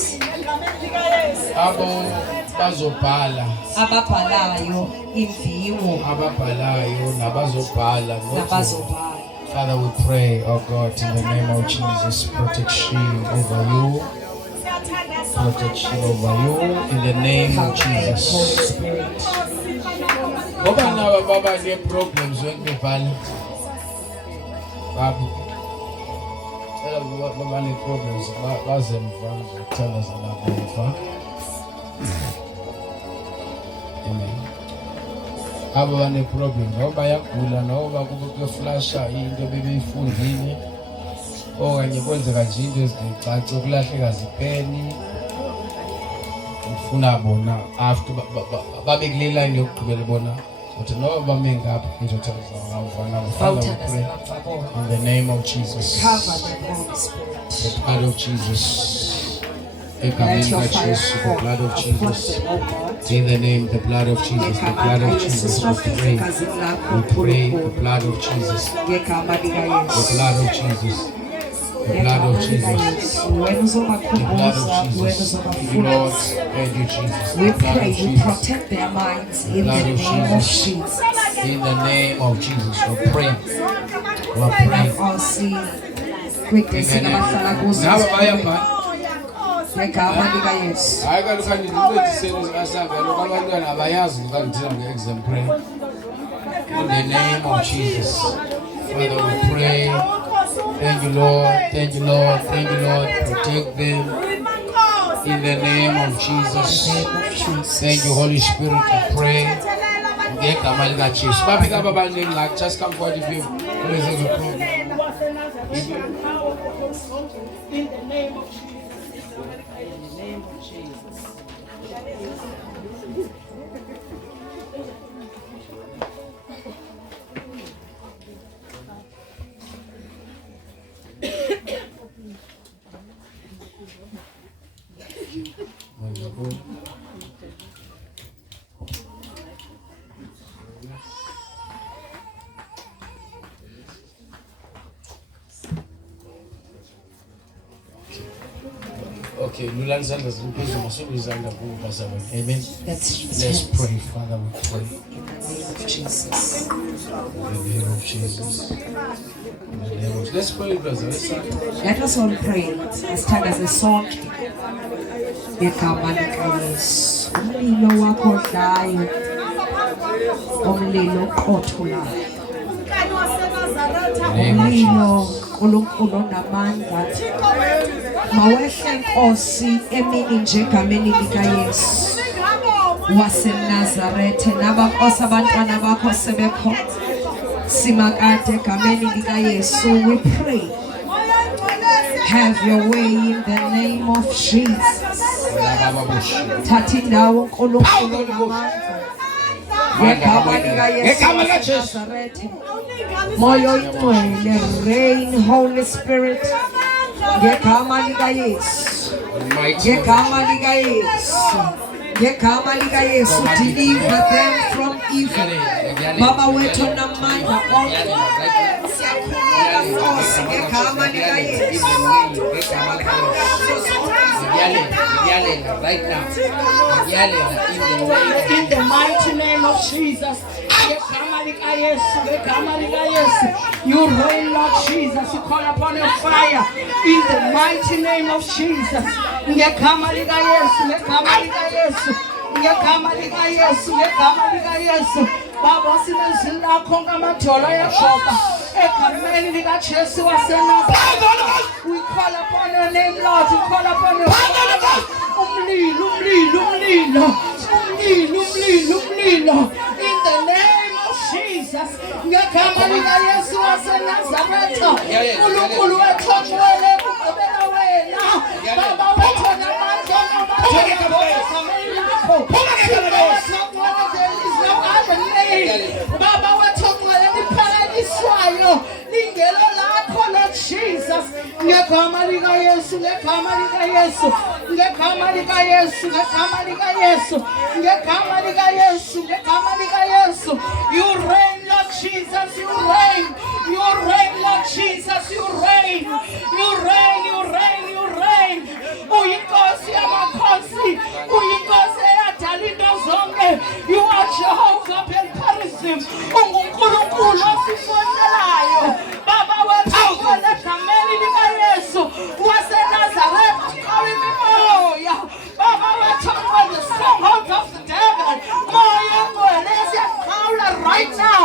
Ababhalayo imviwo. Father, we pray, oh God, in the name of Jesus, protection over you. Protection over you in the name of Jesus. Baba, any problems when we Baba, any problems? Tell us about. Amen. Aba any problem? No bayagula, no bakubuke flasha into bebeyifundile. Okanye kwenzeka nje into ezicaca ukulahleka zipeni. Ufuna bona after babe kule line yokugqibela bona uthi no bame ngapha ngizothatha ngavana Father we pray in the name of Jesus. The blood of Jesus. The blood of Jesus. In the name, the blood of Jesus, the blood of Jesus, we pray, the blood of Jesus, the blood of Jesus, the blood of Jesus, the blood of Jesus, Lord, thank you, Jesus. We pray, you protect their minds in the name of Jesus. In the name of Jesus, we pray. We pray. In the name of Jesus, Father, we pray. Thank you, Lord. Thank you, Lord. Thank you, Lord. Protect them. In the name of Jesus. Thank you, Holy Spirit. We pray. Just come forward if you have a problem. In the name of Jesus. Okay, amen. Let's pray, Father. We pray. In the name of Jesus. In the name of Jesus. Let's pray, brother. Let us all pray. As stand as a song. Yekamani kayes. Umilo wako dayo. umlilo othulayo, Umkani waseNazaretha. umlilo uNkulunkulu onamandla. Mawehle Nkosi emini nje egameni likaYesu waseNazarethe, nabakosi abantwana bakho sebekho simakade egameni likaYesu. We pray, have your way in the name of Jesus. Thatha indawo uNkulunkulu onamandla. Ngegama likaYesu waseNazarethe, Moya Oyingcwele, reign Holy Spirit. Ngegama likaYesu, ngegama likaYesu, ngegama likaYesu, deliver them from evil. Baba wethu namandla onke, siyakhuleka Nkosi ngegama likaYesu. Right now. In the mighty name of Jesus. You reign, Lord Jesus. You call upon your fire. In the mighty name of Jesus. Baba sinezwi lakho ngamadolo yeshova egameni likaJesu waseNazaretha. We call upon your name, Lord. We call upon your fire. Umlilo, umlilo, umlilo, umlilo, umlilo, umlilo. In the name of Jesus. Ngegama likaYesu waseNazaretha. uNkulunkulu wethu ongcwele kugqibela wena. Baba wethu onamandla, egameni lakho. Baba wethu ongcwele liphakanyiswayo lingelo lakho, Lord Jesus. Ngegama likaYesu, ngegama likaYesu, ngegama likaYesu, ngegama likaYesu, ngegama likaYesu, ngegama likaYesu. You reign, Lord Jesus. You reign. You reign, Lord Jesus. You reign. You reign. You reign. You reign. Uyinkosi yamakhosi, uyinkosi eyadala into zonke. You are Jehovah Pelparism. UnguNkulunkulu osifonelayo. Baba wethu egameni likaYesu waseNazaretha, awimimoya. Baba wethu the stronghold of the devil. Moya ngcwele siyaqhawula right now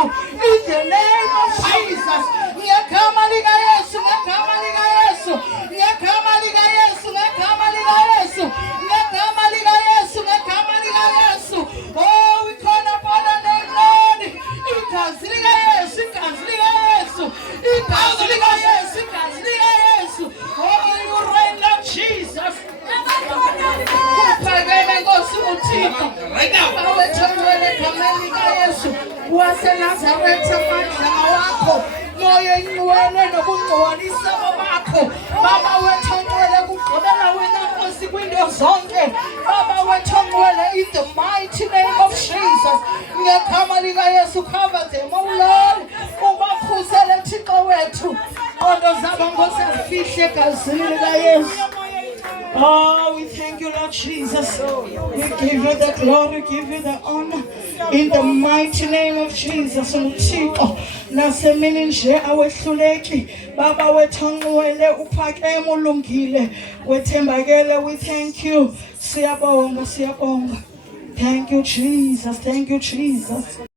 in the name of Jesus. Ngegama likaYesu, ngegama likaYesu, ngegama likaYesu, ngegama likaYesu, ngegama likaYesu, ngegama likaYesu. Oh, we call upon the name, Lord. Igazi likaYesu, igazi likaYesu, igazi likaYesu, igazi likaYesu. Oh, you reign, Lord Jesus. Uphakeme Nkosi uThixo. Baba wethu ongcwele egameni likaYesu waseNazaretha, amandla awakho, Moya Oyingcwele nokungcwalisa bakho. Baba wethu ongcwele kugqibela wena Nkosi kwinto zonke. Baba wethu ongcwele, in the mighty name of Jesus. Ngegama likaYesu, cover them, oh Lord. Ubakhusele Thixo wethu. Ondo zabo Nkosi azifihle egazini likaYesu. Oh, we thank you, Lord Jesus. We give you the glory, give you the honor. In the mighty name of Jesus. Uthixo nasemini nje awehluleki. Baba wethu ongcwele uphakeme ulungile. Wethembakele, we thank you. Siyabonga, siyabonga. Thank you, Jesus. Thank you, Jesus.